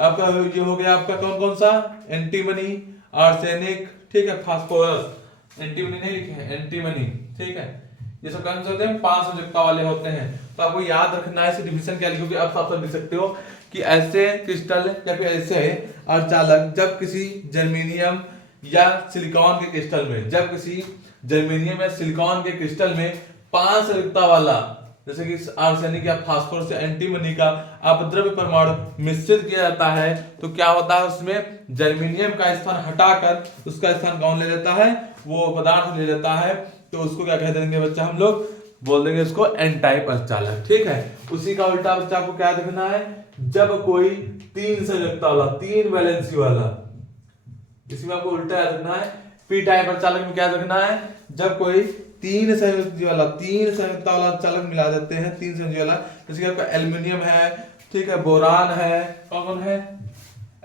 आपका ये हो गया आपका कौन सा, एंटीमनी, आर्सेनिक, ठीक है, फास्फोरस। एंटीमनी नहीं लिखे हैं, एंटीमनी, ठीक है। ये सब कौन से होते हैं, 5 संयोजकता वाले होते हैं। तो आपको याद रखना है, इसे डिवीजन क्या लिखोगे आप साफ साफ लिख सकते हो कि ऐसे क्रिस्टल या फिर ऐसे अर्धचालक जब किसी जर्मेनियम या सिलिकॉन के क्रिस्टल में, जब किसी जर्मेनियम या सिलिकॉन के क्रिस्टल में 5 संयोजकता वाला जैसे कि आर्सेनिक या फास्फोरस या एंटीमनी का अपद्रव्य परमाणु मिश्रित किया जाता है तो क्या होता है, उसमें जर्मेनियम का स्थान हटाकर उसका स्थान कौन ले लेता है, वो पदार्थ ले लेता है। तो उसको क्या कह देंगे बच्चा, हम लोग बोल देंगे उसको एन टाइप अर्धचालक, ठीक है। उसी का उल्टा बच्चा आपको क्या देखना है, जब कोई 3 संयोजकता वाला, 3 वैलेंसी वाला, इसमें आपको उल्टा देखना है। पी टाइप अर्धचालक में क्या देखना है, जब कोई 3 संयोजकता वाला अर्धचालक मिला देते हैं, 3 संयोजक वाला, जैसे कि आपका एल्युमिनियम है, ठीक है, बोरान है, कौन है,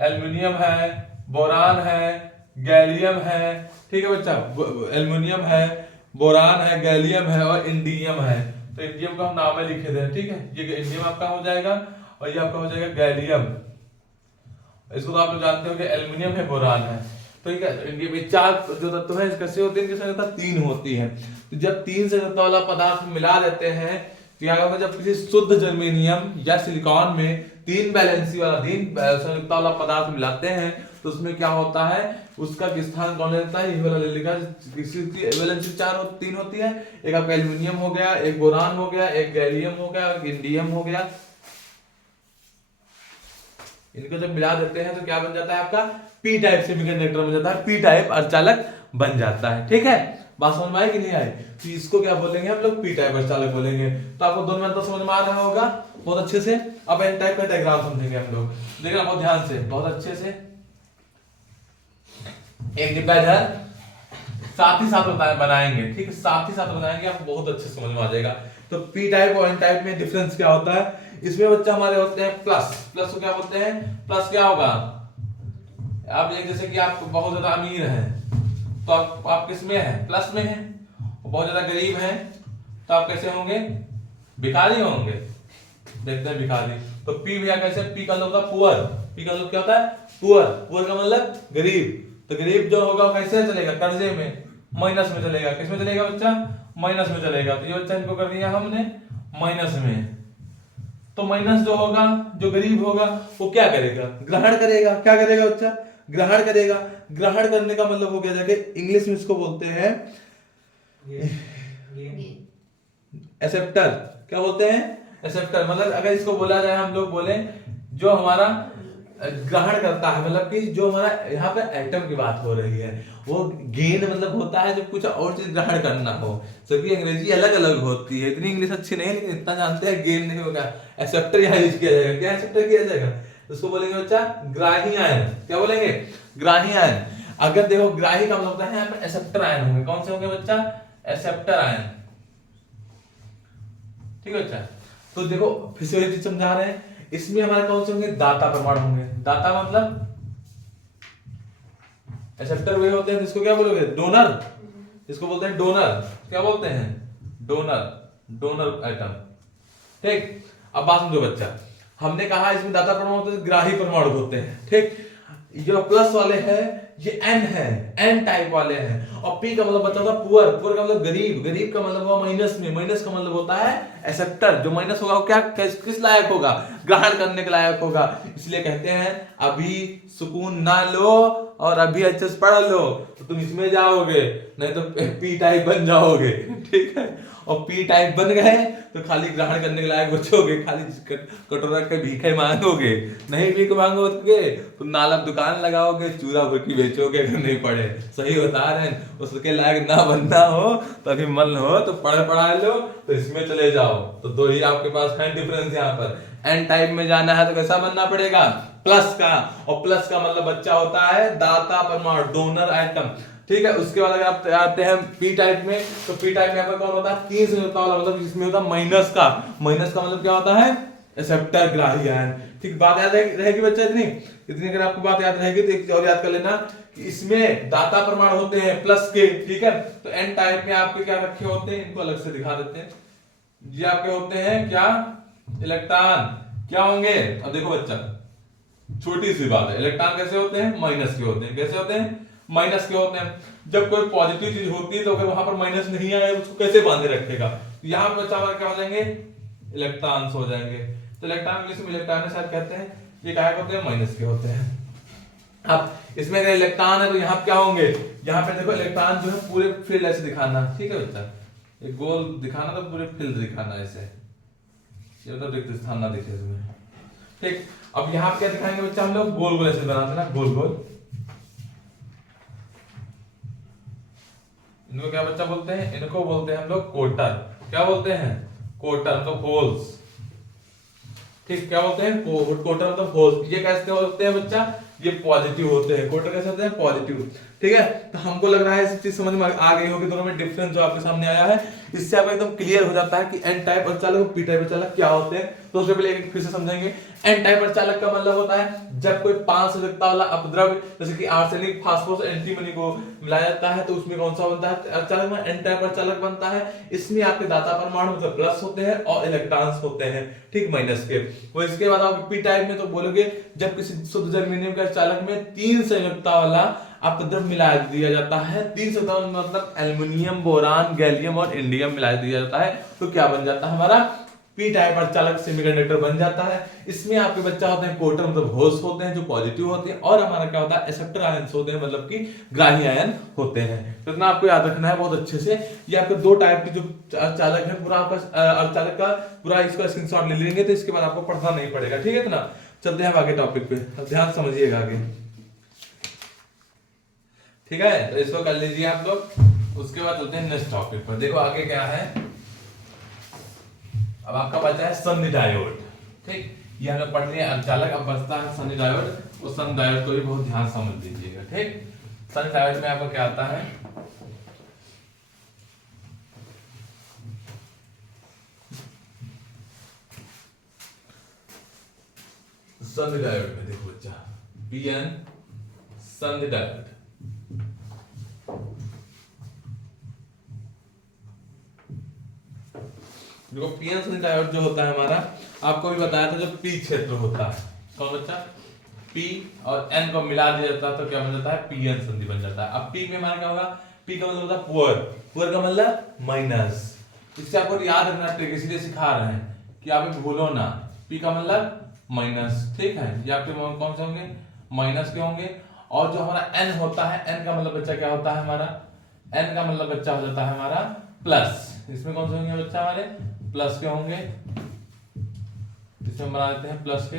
एल्युमिनियम है, बोरान है, गैलियम है, ठीक है बच्चा, एल्युमिनियम है, बोरान है, गैलियम है और इंडियम है। तो इंडियम का हम नाम में लिखे थे, ठीक है, ये इंडियम आपका हो जाएगा और ये आपका हो जाएगा गैलियम। इसको तो आप लोग जानते हो कि एल्युमिनियम है, बोरान है, तो ठीक है। इंडियम, ये 4 जो तत्व है कैसे होते हैं, इनकी संयोजकता 3 होती है। तो जब 3 संयोजकता वाला पदार्थ मिला देते हैं तो क्या होगा, जब किसी शुद्ध जर्मेनियम या सिलिकॉन में 3 वैलेंसी वाला, 3 संयोजकता वाला पदार्थ मिलाते हैं तो उसमें क्या होता है, उसका स्थान कौन लेता है, ये वाला ले लेगा। किसी की वैलेंसी 3 होती है, एक आपका एल्युमिनियम हो गया, एक बोरान हो गया, एक गैलियम हो गया, एक इंडियम हो गया। इनको जब मिला देते हैं तो क्या बन जाता है, आपका पी टाइप सेमीकंडक्टर बन जाता है, पी टाइप अर्धचालक बन जाता है, ठीक है। बात समझ में आई कि नहीं आई, तो इसको क्या बोलेंगे हम लोग, पी टाइप अर्धचालक बोलेंगे। तो आपको दोनों में तो समझ में आ रहा होगा बहुत अच्छे से। अब एन टाइप का डायग्राम समझेंगे हम लोग, देखना बहुत ध्यान से, बहुत अच्छे से। एक डिब्बा इधर साथ ही साथ बनाएंगे, ठीक है, साथ ही साथ बनाएंगे, आपको बहुत अच्छे से समझ में आ जाएगा। तो पी टाइप और एन टाइप में डिफरेंस क्या होता है, इसमें बच्चा हमारे होते हैं प्लस को क्या बोलते हैं, प्लस क्या होगा, आप जैसे कि आप बहुत ज्यादा अमीर हैं तो आप किस में हैं, प्लस में हैं। बहुत ज्यादा गरीब हैं तो आप कैसे होंगे, भिखारी होंगे, देखते हैं भिखारी। तो पी भैया कैसे, पी का मतलब पुअर, पी का मतलब क्या होता है, पुअर का मतलब गरीब। तो गरीब जो होगा कैसे चलेगा, कर्जे में, माइनस में चलेगा। किस में चलेगा बच्चा, माइनस में चलेगा। तो ये बच्चा इनको कर दिया हमने माइनस में। तो माइनस जो होगा, जो गरीब होगा वो क्या करेगा, ग्रहण करेगा। क्या करेगा बच्चा, ग्रहण करेगा। ग्रहण करने का मतलब हो गया, जाके इंग्लिश में इसको बोलते हैं एक्सेप्टर। क्या बोलते हैं, एक्सेप्टर। मतलब अगर इसको बोला जाए, हम लोग बोले जो हमारा ग्रहण करता है, मतलब कि जो हमारा यहाँ पे एटम की बात हो रही है, वो गेन मतलब होता है जब कुछ और चीज ग्रहण करना हो। सबकी अंग्रेजी अलग अलग होती है, इतनी इंग्लिश अच्छी नहीं है, लेकिन इतना जानते हैं गेन नहीं होगा। एक्सेप्टर यहाँ यूज किया जाएगा। क्या एक्सेप्टर किया जाएगा? उसको बोलेंगे बच्चा ग्राही आयन। क्या बोलेंगे? ग्राही आयन। अगर देखो ग्राही का मतलब होता है यहाँ पे एक्सेप्टर आयन होंगे। कौन से होंगे बच्चा? Acceptor ion. ठीक है बच्चा। तो देखो फिर से चीज समझा रहे हैं, इसमें हमारे कौन से होंगे? दाता परमाणु होंगे। दाता मतलब एक्सेप्टर वे होते हैं, इसको क्या बोलोगे? डोनर। इसको बोलते हैं डोनर। क्या बोलते हैं? डोनर। Donor atom. ठीक। अब बात समझो बच्चा, हमने कहा इसमें दाता परमाणु होते हैं, ग्राही परमाणु होते हैं। ठीक। जो प्लस वाले हैं ये एन है, एन टाइप वाले हैं। और पी का मतलब बच्चा होता है पुअर। पुअर का मतलब गरीब। गरीब का मतलब हुआ माइनस में। माइनस का मतलब होता है एक्सेप्टर। जो माइनस होगा वो क्या किस लायक होगा? ग्रहण करने के लायक होगा। इसलिए कहते हैं अभी सुकून ना लो और अभी अच्छे से पढ़ लो तो तुम इसमें जाओगे, नहीं तो पी टाइप बन जाओगे। ठीक है। और पी टाइप बन गए तो खाली ग्रहण करने के लायक बचोगे, खाली कटोरा के भीखे मांगोगे। नहीं भीख मांगोगे तो नाला दुकान लगाओगे, चूरा भुर्की बेचोगे अगर नहीं पढ़े। सही बता रहे हैं। उसके लायक ना बनना हो तो अभी मन हो तो पढ़ा लो तो इसमें चले जाओ। तो दो ही आपके पास है डिफरेंस यहाँ पर। एन टाइप में जाना है तो कैसा बनना पड़ेगा? प्लस का। और प्लस का मतलब बच्चा होता है दाता परमाणु, डोनर एटम। ठीक है। उसके बाद अगर आप आते हैं पी टाइप में, तो पी टाइप में यहाँ पर कौन होता है? 3 संयुक्ता वाला, मतलब जिसमें होता है माइनस का। माइनस का मतलब क्या होता है? एक्सेप्टर ग्राही आयन। ठीक। बात याद रहेगी बच्चा? इतनी इतनी अगर आपको बात याद रहेगी तो एक और याद कर लेना कि इसमें दाता परमाणु होते हैं प्लस के। ठीक है। तो एन टाइप में आपके क्या रखे होते हैं? इनको अलग से दिखा देते हैं। ये आपके होते हैं क्या? इलेक्ट्रॉन। क्या होंगे? अब देखो बच्चा, छोटी सी बात है, इलेक्ट्रॉन कैसे होते हैं? माइनस के होते हैं। कैसे होते हैं? माइनस के होते हैं। जब कोई पॉजिटिव चीज होती है तो अगर वहां पर माइनस नहीं आए उसको कैसे बांधे रखेगा? यहाँ पे बच्चा हमारे क्या हो जाएंगे? इलेक्ट्रॉन्स हो जाएंगे। तो इलेक्ट्रॉन इंग्लिश में इलेक्ट्रॉन शायद कहते हैं, ये क्या होते हैं? माइनस के होते हैं। अब इसमें अगर इलेक्ट्रॉन है तो यहाँ क्या होंगे? यहाँ पे देखो इलेक्ट्रॉन जो है पूरे फील्ड ऐसे दिखाना। ठीक है बच्चा, एक गोल दिखाना तो पूरे फील्ड दिखाना ऐसे, ये तो रिक्त स्थान ना दिखे इसमें। ठीक। अब यहाँ क्या दिखाएंगे बच्चा? हम लोग गोल गोल ऐसे बनाते ना, गोल गोल। इनको क्या बच्चा बोलते हैं? इनको बोलते हैं हम लोग कोटर। क्या बोलते हैं? कोटर तो होल्स। ठीक। क्या बोलते हैं? कोटर मतलब होल्स। ये कैसे होते हैं बच्चा? ये पॉजिटिव होते हैं। कोटर कैसे होते हैं? पॉजिटिव। ठीक है। तो हमको लग रहा है इस चीज समझ में आ गई होगी दोनों में डिफरेंस जो आपके सामने आया है। इससे आपको एकदम क्लियर हो जाता है कि एन टाइप अर्धचालक और पी टाइप अर्धचालक क्या होते हैं। तो उससे पहले एक फिर से समझेंगे। एन टाइप अर्धचालक का मतलब होता है जब कोई 5 संयोजकता वाला अपद्रव्य जैसे कि आर्सेनिक, फास्फोरस, एंटीमनी को मिलाया जाता है तो उसमें कौन सा बनता है? अर्धचालक में एन टाइप अर्धचालक बनता है। इसमें आपके दाता परमाणु मतलब प्लस होते हैं और इलेक्ट्रॉन्स होते हैं। ठीक। माइनस के। वो इसके बाद आप पी टाइप में तो बोलोगे जब किसी शुद्ध जर्मेनियम के अर्धचालक में 3 संयोजकता वाला अपद्रव्य मिला दिया जाता है। 3 संयोजकता मतलब एल्युमिनियम, बोरान, गैलियम और इंडियम मिला दिया जाता है तो क्या बन जाता है? हमारा पी टाइप अर्धचालक सेमीकंडक्टर बन जाता है। इसमें आपके बच्चा होते हैं कोटर मतलब होल्स होते हैं जो पॉजिटिव होते हैं, और हमारा क्या होता है? एक्सेप्टर आयंस होते हैं मतलब कि ग्राही आयन होते हैं। तो इतना आपको याद रखना है बहुत अच्छे से। ये आपके 2 टाइप के जो अर्धचालक है, पूरा आपका अर्धचालक का पूरा इसका स्क्रीनशॉट ले लेंगे तो इसके बाद आपको पढ़ना नहीं पड़ेगा। ठीक है। इतना चलते हैं आगे टॉपिक पे, ध्यान समझिएगा आगे। ठीक है। तो इसको कर लीजिए आप लोग। उसके बाद चलते हैं नेक्स्ट टॉपिक पर। देखो आगे क्या है। अब आपका बचा है संधि डायोड। ठीक। ये हम लोग पढ़ लिए अर्धचालक। अब बचता है संधि डायोड। उस संधि डायोड को भी बहुत ध्यान समझ लीजिएगा। ठीक। संधि डायोड में आपका क्या आता है? संधि डायोड में देखो बच्चा, पीएन संधि डायोड। देखो पीएन संधि डायोड जो होता है हमारा, आपको भी बताया था, जो पी क्षेत्र होता है। कौन बच्चा? पी और एन को मिला दिया जाता है तो क्या बन जाता है? पीएन संधि बन जाता है। अब पी में हमारा क्या होगा? पी का मतलब होता है पुअर। पुअर का मतलब माइनस। इससे आपको याद रखना ट्रिक, इसलिए सिखा रहे हैं कि आप भूलो ना। पी का मतलब माइनस। ठीक है। ये आपके कौन से होंगे? माइनस के होंगे। और जो हमारा एन होता है, एन का मतलब बच्चा क्या होता है हमारा? एन का मतलब बच्चा हो जाता है हमारा प्लस। इसमें कौन से होंगे बच्चा? हमारे प्लस के होंगे। इसमें बना देते हैं प्लस के।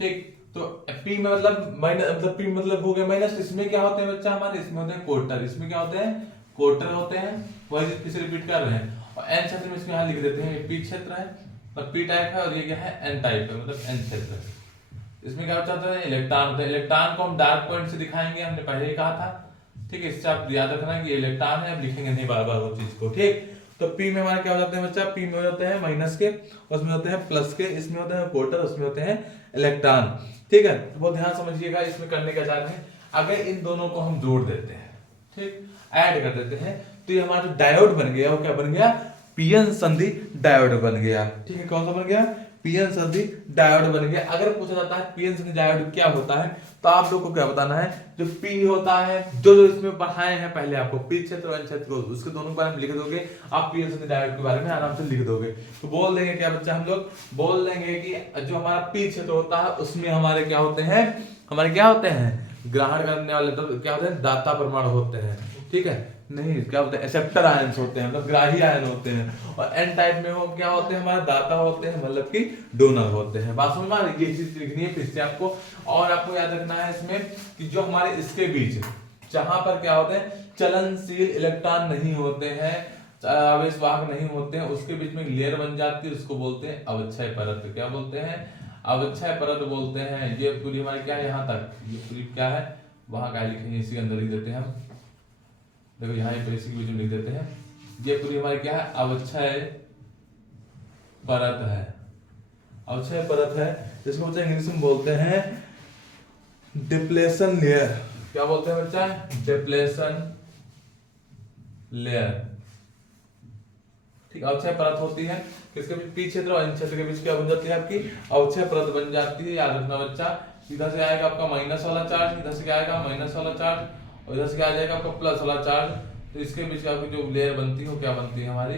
ठीक। तो P में मतलब माइनस, मतलब P मतलब हो गया माइनस। इसमें क्या होते हैं बच्चा हमारे, इसमें होते हैं क्वार्टर, इसमें क्या होते हैं क्वार्टर होते हैं, वही चीज फिर से रिपीट कर रहे हैं। और n क्षेत्र में इसमें यहाँ लिख देते हैं, P क्षेत्र है मतलब P टाइप है, और ये क्या है n टाइप है मतलब n क्षेत्र है। इसमें क्या होता है इलेक्ट्रॉन होता है। इलेक्ट्रॉन को हम डार्क पॉइंट से दिखाएंगे, हमने पहले ही कहा था, ठीक है। इससे आप याद रखना कि इलेक्ट्रॉन है, अब लिखेंगे नहीं बार बार वो चीज को, ठीक। तो P में हमारे क्या हो जाते हैं बच्चा, P में हो जाते हैं माइनस के, उसमें होते हैं प्लस के, इसमें होते हैं क्वार्टर, उसमें होते हैं इलेक्ट्रॉन, ठीक है। तो बहुत ध्यान समझिएगा, इसमें करने का चाह रहे हैं अगर इन दोनों को हम जोड़ देते हैं, ठीक, ऐड कर देते हैं, तो ये हमारा जो डायोड बन गया वो क्या बन गया, पीएन संधि डायोड बन गया, ठीक है। कौन सा बन गया, पीएन संधि डायोड बन गया। अगर पूछा जाता है पीएन संधि डायोड क्या होता है, तो आप लोग को क्या बताना है, जो पी होता है, जो जो इसमें पढ़ाए हैं पहले आपको, पी क्षेत्र और एन क्षेत्र को, उसके दोनों के बारे में लिख दोगे आप, पीएन संधि डायोड के बारे में आराम से लिख दोगे। तो बोल देंगे क्या बच्चा, हम लोग बोल देंगे कि जो हमारा पी क्षेत्र होता है उसमें हमारे क्या होते हैं, हमारे क्या होते हैं ग्रहण करने वाले, तो क्या होते हैं दाता परमाणु होते हैं, ठीक है। नहीं क्या होते हैं एक्सेप्टर आयंस होते हैं, मतलब ग्राही आयन होते हैं। और एन टाइप में हो क्या होते हैं हमारे दाता होते हैं, मतलब कि डोनर होते हैं। बात समझ में आ रही है, ये चीज लिखनी है फिर से आपको। और आपको याद रखना है इसमें कि जो हमारे इसके बीच जहां पर क्या होते हैं चलनशील इलेक्ट्रॉन नहीं होते हैं, आवेश वाहक नहीं होते हैं, उसके बीच में लेयर बन जाती है, उसको बोलते हैं अवक्षय परत। क्या बोलते हैं, अवक्षय परत बोलते हैं। ये पूरी हमारी क्या है यहाँ तक, ये पूरी क्या है, वहां क्या लिखेंगे इसी के अंदर लिख देते हैं हम, देखो यहाँ इसी के बीच में लिख देते हैं। ये पूरी हमारी क्या है अवक्षय परत है, अवक्षय परत है। इसको बच्चा इंग्लिश में बोलते हैं डिप्लेशन लेयर। क्या बोलते हैं बच्चा, डिप्लेशन लेयर, ठीक। अवक्षय परत होती है किसके बीच, पी क्षेत्र और एन क्षेत्र के बीच क्या बन जाती है आपकी अवक्षय परत बन जाती है। याद रखना बच्चा, सीधा से आएगा आपका माइनस वाला चार्ज, इधर से क्या आएगा माइनस वाला चार्ज, और इधर से क्या आ जाएगा आपका प्लस वाला चार्ज। तो इसके बीच आपकी जो लेयर बनती है वो क्या बनती है हमारी,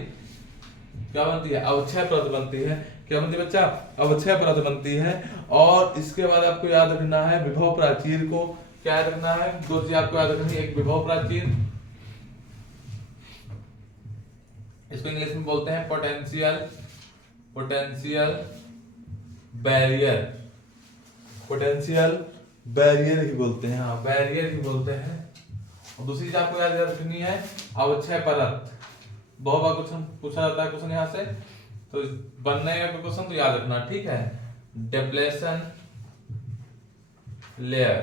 क्या बनती है अवक्षय परत बनती है। क्या बनती है बच्चा, अवक्षय परत बनती है। और इसके बाद आपको याद रखना है विभव प्राचीर को, क्या याद रखना है, दो चीज आपको याद रखनी है, एक विभव प्राचीर, इसको इंग्लिश में बोलते हैं potential, potential barrier, potential barrier ही बोलते हैं, हाँ बैरियर ही बोलते हैं। और दूसरी चीज आपको याद रखनी है अवक्षय परत। बहुत बार क्वेश्चन पूछा जाता है, क्वेश्चन यहाँ से तो बनने का क्वेश्चन तो याद रखना, ठीक है। डिप्लेशन लेयर,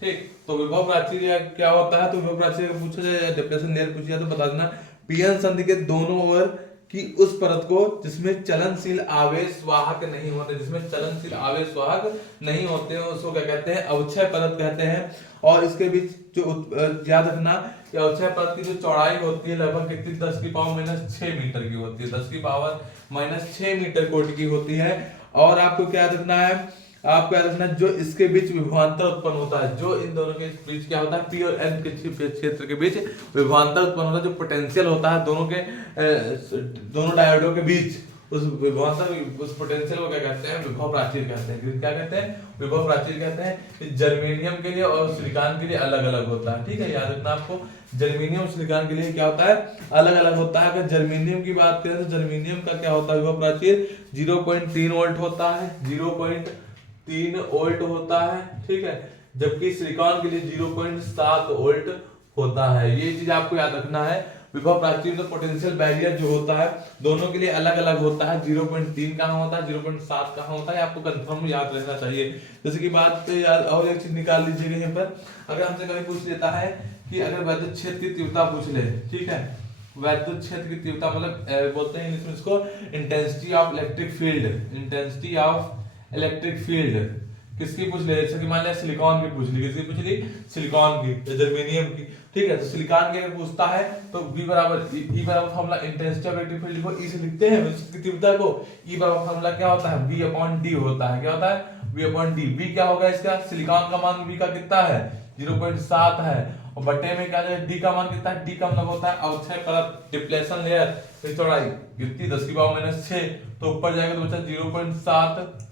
ठीक। तो विभव प्राचीर क्या होता है, तो विभव प्राचीर पूछा जाए, डिप्लेशन लेयर पूछा जाए तो बता देना पीएन संधि के दोनों ओर की उस परत को जिसमें चलनशील आवेश वाहक नहीं होते, जिसमें चलनशील आवेश वाहक नहीं होते हैं उसको क्या कहते हैं अवक्षय परत कहते हैं। और इसके बीच जो याद रखना कि अवक्षय परत की जो चौड़ाई होती है लगभग कितनी, 10 की पावर माइनस 6 मीटर की होती है, 10 की पावर माइनस 6 मीटर कोटि की होती है। और आपको क्या याद रखना है, आपको याद रखना जो इसके बीच विभवांतर उत्पन्न होता है, जो इन दोनों के बीच क्या होता है पी और एन के क्षेत्र के बीच विभवांतर उत्पन्न होता है, जो पोटेंशियल होता है दोनों के दोनों डायोडों के बीच, उस विभवांतर उस पोटेंशियल को क्या कहते हैं विभव प्राचीर कहते हैं। क्या कहते हैं विभव प्राचीर कहते हैं। जर्मेनियम के लिए और सिलिकॉन के लिए अलग अलग होता है, ठीक है। याद रखना आपको जर्मेनियम सिलिकॉन के लिए क्या होता है अलग अलग होता है। अगर जर्मेनियम की बात करें तो जर्मेनियम का क्या होता है विभव प्राचीर 0.3 वोल्ट होता है, 0.3 वोल्ट होता है, ठीक है। जबकि सिलिकॉन के लिए 0.7 वोल्ट होता है। ये चीज आपको याद रखना है। विभव प्राचीर तो पोटेंशियल बैरियर जो होता है दोनों के लिए अलग अलग होता है। 0.3 कहाँ होता है, 0.7 कहाँ होता है, आपको कंफर्म याद रहना चाहिए। जैसे कि बात और एक चीज निकाल लीजिएगा यहाँ पर, अगर हमसे कभी पूछ लेता है कि अगर वैद्युत क्षेत्र की तीव्रता पूछ ले, ठीक है, वैद्युत क्षेत्र की तीव्रता मतलब बोलते हैं इंग्लिश में इसको intensity of electric field, intensity of electric field किसकी पूछ ले, जैसे कि मान लिया सिलिकॉन की पूछ ली, किसकी पूछ ली सिलिकॉन की या जर्मेनियम की, ठीक है। तो सिलिकॉन की अगर पूछता है तो V बराबर E बराबर formula intensity of electric field को E से लिखते हैं, उसकी तीव्रता को। E बराबर फार्मूला क्या होता है V/D होता है, क्या होता है V/D। V क्या होगा इसका, सिलिकॉन का मान V का कितना है 0.7 है, और बटे में क्या है D का मान कितना है, D का मतलब होता है अवक्षय परत डिप्लेशन लेयर की चौड़ाई कितनी 10 की पावर माइनस 6, तो ऊपर जाएगा तो बच्चा 0.7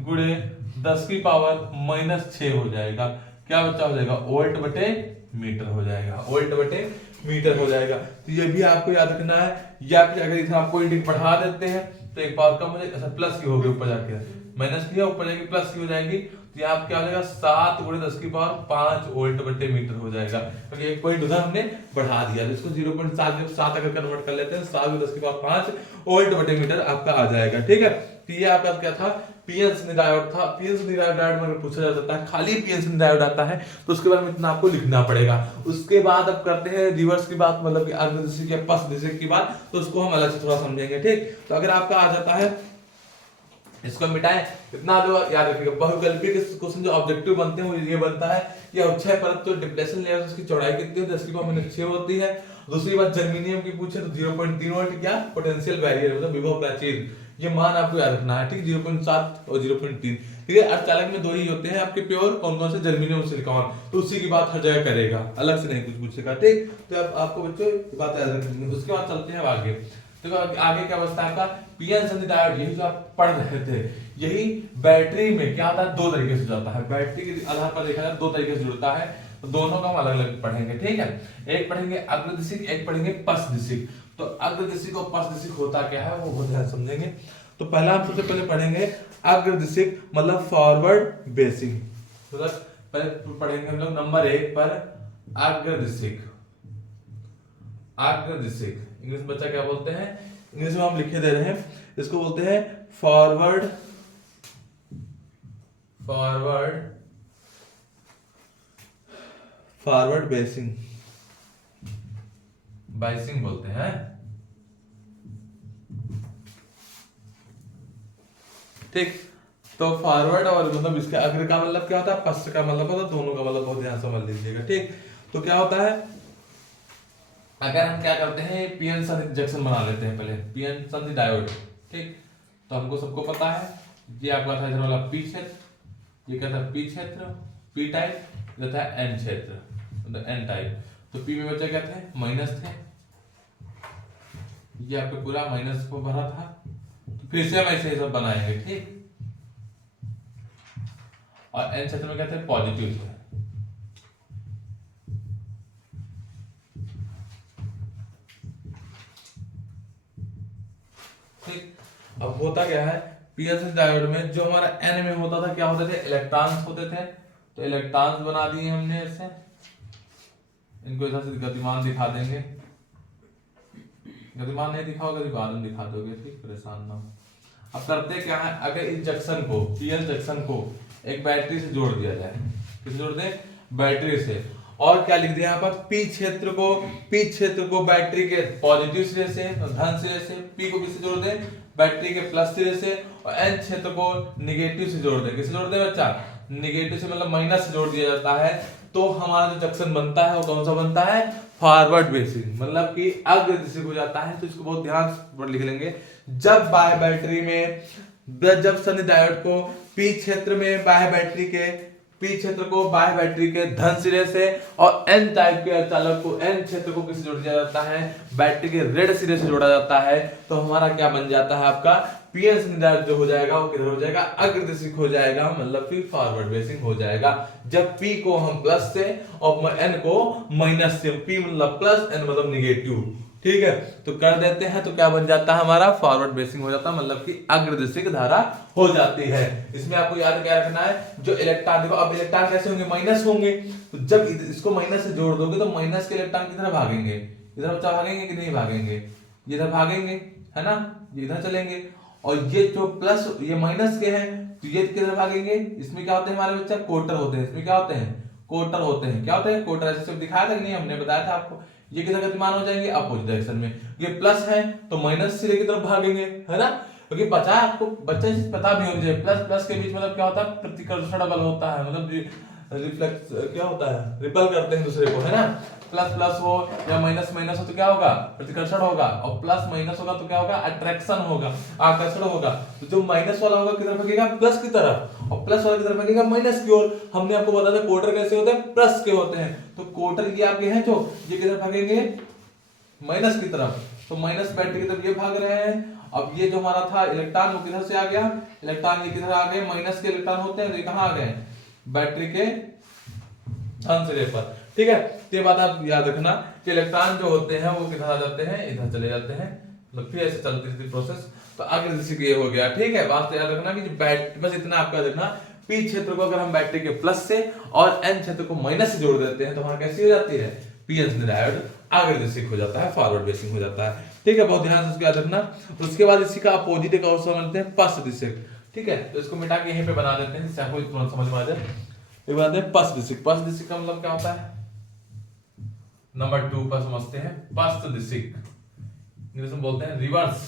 गुणे 10 की पावर माइनस 6 हो जाएगा। क्या बच्चा हो जाएगा वोल्ट बटे मीटर हो जाएगा, वोल्ट बटे मीटर हो जाएगा। तो ये भी आपको याद रखना है। या फिर अगर इसे आपको यूनिट बढ़ा देते हैं तो एक पावर कम हो जाएगा, प्लस की होगी ऊपर जाके, माइनस की है, ऊपर जाएगी प्लस की हो जाएगी, तो यहाँ पे क्या हो जाएगा 7 × 10⁻5 वोल्ट बटे मीटर हो जाएगा, क्योंकि एक पॉइंट उधर हमने बढ़ा दिया, तो इसको 0.7 अगर कन्वर्ट कर लेते हैं 7 × 10⁻5 वोल्ट बटे मीटर आपका आ जाएगा। ठीक है, तो ये आपका क्या था, पीएन सनी डायोड था। पीएन सनी डायोड में पूछा जाता है, खाली पीएन सनी डायोड आता है तो उसके बारे में इतना आपको लिखना पड़ेगा। उसके बाद अब करते हैं रिवर्स की बात, मतलब कि अग्र दिशा के पश्च दिशा की बात, तो उसको हम अलग से थोड़ा समझेंगे। ठीक, तो अगर आपका आ जाता है, इसको मिटाएं, इतना जो याद रखिएगा, बहुविकल्पी के क्वेश्चन जो ऑब्जेक्टिव बनते हैं वो ये बनता है कि अक्षय परत जो डिप्लेशन लेयर उसकी चौड़ाई कितनी होती है, 10⁻6 होती है। दूसरी बात जर्मेनियम की पूछे तो 0.3 वोल्ट क्या पोटेंशियल बैरियर मतलब विभव प्राचीर, ये मान आपको याद रखना है। ठीक, 0.7 और 0.3। ठीक है, अर्धचालक में 2 ही होते हैं आपके प्योर, कौन कौन से, जर्मेनियम और सिलिकॉन, तो उसी की बात हर जगह करेगा, अलग से नहीं कुछ पूछेगा। ठीक, तो अब आपको बच्चों ये बात याद रखनी है। उसके बाद चलते हैं आगे। देखो आगे क्या बचता है आपका, पीएन सनी डायोड, यही जो आप पढ़ रहे थे, यही बैटरी में क्या होता है, 2 तरीके से जाता है। बैटरी के आधार पर देखा जाए 2 तरीके से जुड़ता है, तो दोनों का हम अलग अलग पढ़ेंगे। ठीक है, एक पढ़ेंगे अग्रदिशिक, एक पढ़ेंगे पश्चदिशिक। तो अग्रदिशिक और पश्चदिशिक होता क्या है वो ध्यान समझेंगे। तो पहला हम सबसे पहले पढ़ेंगे अग्रदिशिक मतलब फॉरवर्ड बेसिंग, मतलब पहले पढ़ेंगे हम लोग नंबर 1 पर अग्रदिशिक। अग्रदिशिक इंग्लिश में बच्चा क्या बोलते हैं, इंग्लिश में हम लिखे दे रहे हैं, इसको बोलते हैं फॉरवर्ड बेसिंग, बाइसिंग बोलते हैं। ठीक, तो फॉरवर्ड और मतलब इसके अग्र का मतलब क्या होता है, पश्च का मतलब होता है, दोनों का मतलब बहुत ध्यान समझ लीजिएगा। ठीक, तो क्या होता है, अगर हम क्या करते हैं, पीएन सनी जंक्शन बना लेते हैं पहले, पीएन सनी डायोड। ठीक, तो हमको सबको पता है ये आपका था इधर वाला पी क्षेत्र, ये क्या था पी क्षेत्र, पी टाइप, ये था एन क्षेत्र, मतलब एन टाइप। तो पी में बच्चा क्या थे, माइनस थे, ये आपका पूरा माइनस को भरा था, तो फिर से हम ऐसे सब बनाएंगे। ठीक, और एन क्षेत्र में क्या थे, पॉजिटिव थे। ठीक, अब होता क्या है, पीएन डायोड में जो हमारा एन में होता था, क्या होते थे, इलेक्ट्रॉन्स होते थे, तो इलेक्ट्रॉन्स बना दिए हमने ऐसे, इनको इधर से गतिमान दिखा देंगे, गतिमान नहीं दिखाओगे तो बाद में दिखा दोगे। ठीक, परेशान ना हो। अब करते क्या है, अगर इस जंक्शन को, पीएन जंक्शन को एक बैटरी से जोड़ दिया जाए, किससे जोड़ दें, बैटरी से, और क्या लिख दिया यहाँ पर, पी क्षेत्र को बैटरी के पॉजिटिव सिरे से, धन सिरे से, पी को किससे जोड़ दें, बैटरी के प्लस सिरे से, और एन क्षेत्र को निगेटिव से जोड़ दें। किससे जोड़ दें बच्चा, निगेटिव से मतलब माइनस से जोड़ दिया जाता है। तो हमारा जो जंक्शन बनता है वो कौन सा बनता है, फॉरवर्ड बेसिंग, मतलब कि अग्रदिशिक हो जाता है। तो इसको बहुत ध्यान से लिख लेंगे, जब बाह्य बैटरी में, जब सनी डायोड को पी क्षेत्र में बाह्य बैटरी के, पी क्षेत्र को बाह्य बैटरी के धन सिरे से, और एन टाइप के अर्धचालक को, एन क्षेत्र को किससे जोड़ दिया जाता है, बैटरी के ऋण सिरे से जोड़ा जाता है, तो हमारा क्या बन जाता है, आपका पीएन सनी डायोड जो हो जाएगा वो किधर हो जाएगा, अग्रदिशिक हो जाएगा, मतलब कि फॉरवर्ड बेसिंग हो जाएगा। जब पी को हम प्लस से और एन को माइनस से, पी मतलब प्लस, एन मतलब निगेटिव। ठीक है, तो कर देते हैं, तो क्या बन जाता है हमारा, फॉरवर्ड बेसिंग हो जाता है, मतलब कि अग्रदिशिक धारा हो जाती है। इसमें आपको याद क्या रखना है, जो इलेक्ट्रॉन, देखो अब इलेक्ट्रॉन कैसे होंगे, माइनस होंगे, तो जब इसको माइनस से जोड़ दोगे तो माइनस के इलेक्ट्रॉन किधर भागेंगे, इधर बच्चा भागेंगे कि नहीं भागेंगे, इधर भागेंगे, है ना, इधर चलेंगे। और ये जो प्लस, ये माइनस के हैं, तो ये किधर भागेंगे, इसमें क्या होते हैं हमारे बच्चा, कोटर होते हैं, इसमें क्या होते हैं, कोटर होते हैं। क्या होते हैं, कोटर, ऐसे सब दिखाया था कि नहीं, हमने बताया था आपको। ये किधर गतिमान हो जाएंगे, अपोजिट डायरेक्शन में। ये प्लस है तो माइनस सिरे की तरफ भागेंगे, है ना, क्योंकि बचा आपको, बच्चे से पता भी होना चाहिए, प्लस प्लस के बीच मतलब क्या होता है, प्रतिकर्षण बल होता है, मतलब रिफ्लेक्स क्या होता है, रिपल करते हैं दूसरे को, है ना। प्लस प्लस हो या माइनस माइनस हो तो क्या होगा, प्रतिकर्षण होगा, और प्लस माइनस होगा तो क्या होगा, अट्रैक्शन होगा, आकर्षण होगा। तो जो माइनस वाला होगा किधर भागेगा, प्लस की तरफ, और प्लस वाला किधर भागेगा, माइनस की ओर। हमने आपको बताया था कोटर कैसे होते हैं, प्लस के होते हैं, तो कोटर ये आपके हैं जो, ये किधर भागेंगे, माइनस की तरफ, तो माइनस बैटरी की तरफ ये भाग रहे हैं। अब ये जो हमारा था इलेक्ट्रॉन, वो किधर से आ गया, इलेक्ट्रॉन ये किधर आ गए, माइनस के इलेक्ट्रॉन होते हैं, तो ये कहां आ गए, बैटरी के धन सिरे पर। ठीक है, तो ये बात आप याद रखना कि इलेक्ट्रॉन जो होते हैं वो किधर आ जाते हैं, इधर चले जाते हैं, मतलब फिर ऐसे चलती थी प्रोसेस। तो आगे जैसे कि ये हो गया, ठीक है। बात तो याद रखना कि जो बैटरी, बस इतना आपका देखना, पी क्षेत्र को अगर हम बैटरी के प्लस से और एन क्षेत्र को माइनस से जोड़ देते हैं तो हमारा कैसी हो जाती है, पीएन डायोड आगे दिशिक हो जाता है, फॉरवर्ड बेसिंग हो जाता है, ठीक है। बहुत ध्यान से उसको याद रखना। उसके बाद इसी का अपोजिट एक और समझते हैं, पश्च दिशिक, ठीक है। तो इसको मिटा के यहीं पे बना देते हैं जिससे आपको तुरंत समझ में आ जाए। ये बनाते हैं पश्च दिशिक। पश्च दिशिक का मतलब क्या होता है, नंबर 2 पर समझते हैं। पश्च दिशिक इंग्लिश में बोलते हैं रिवर्स,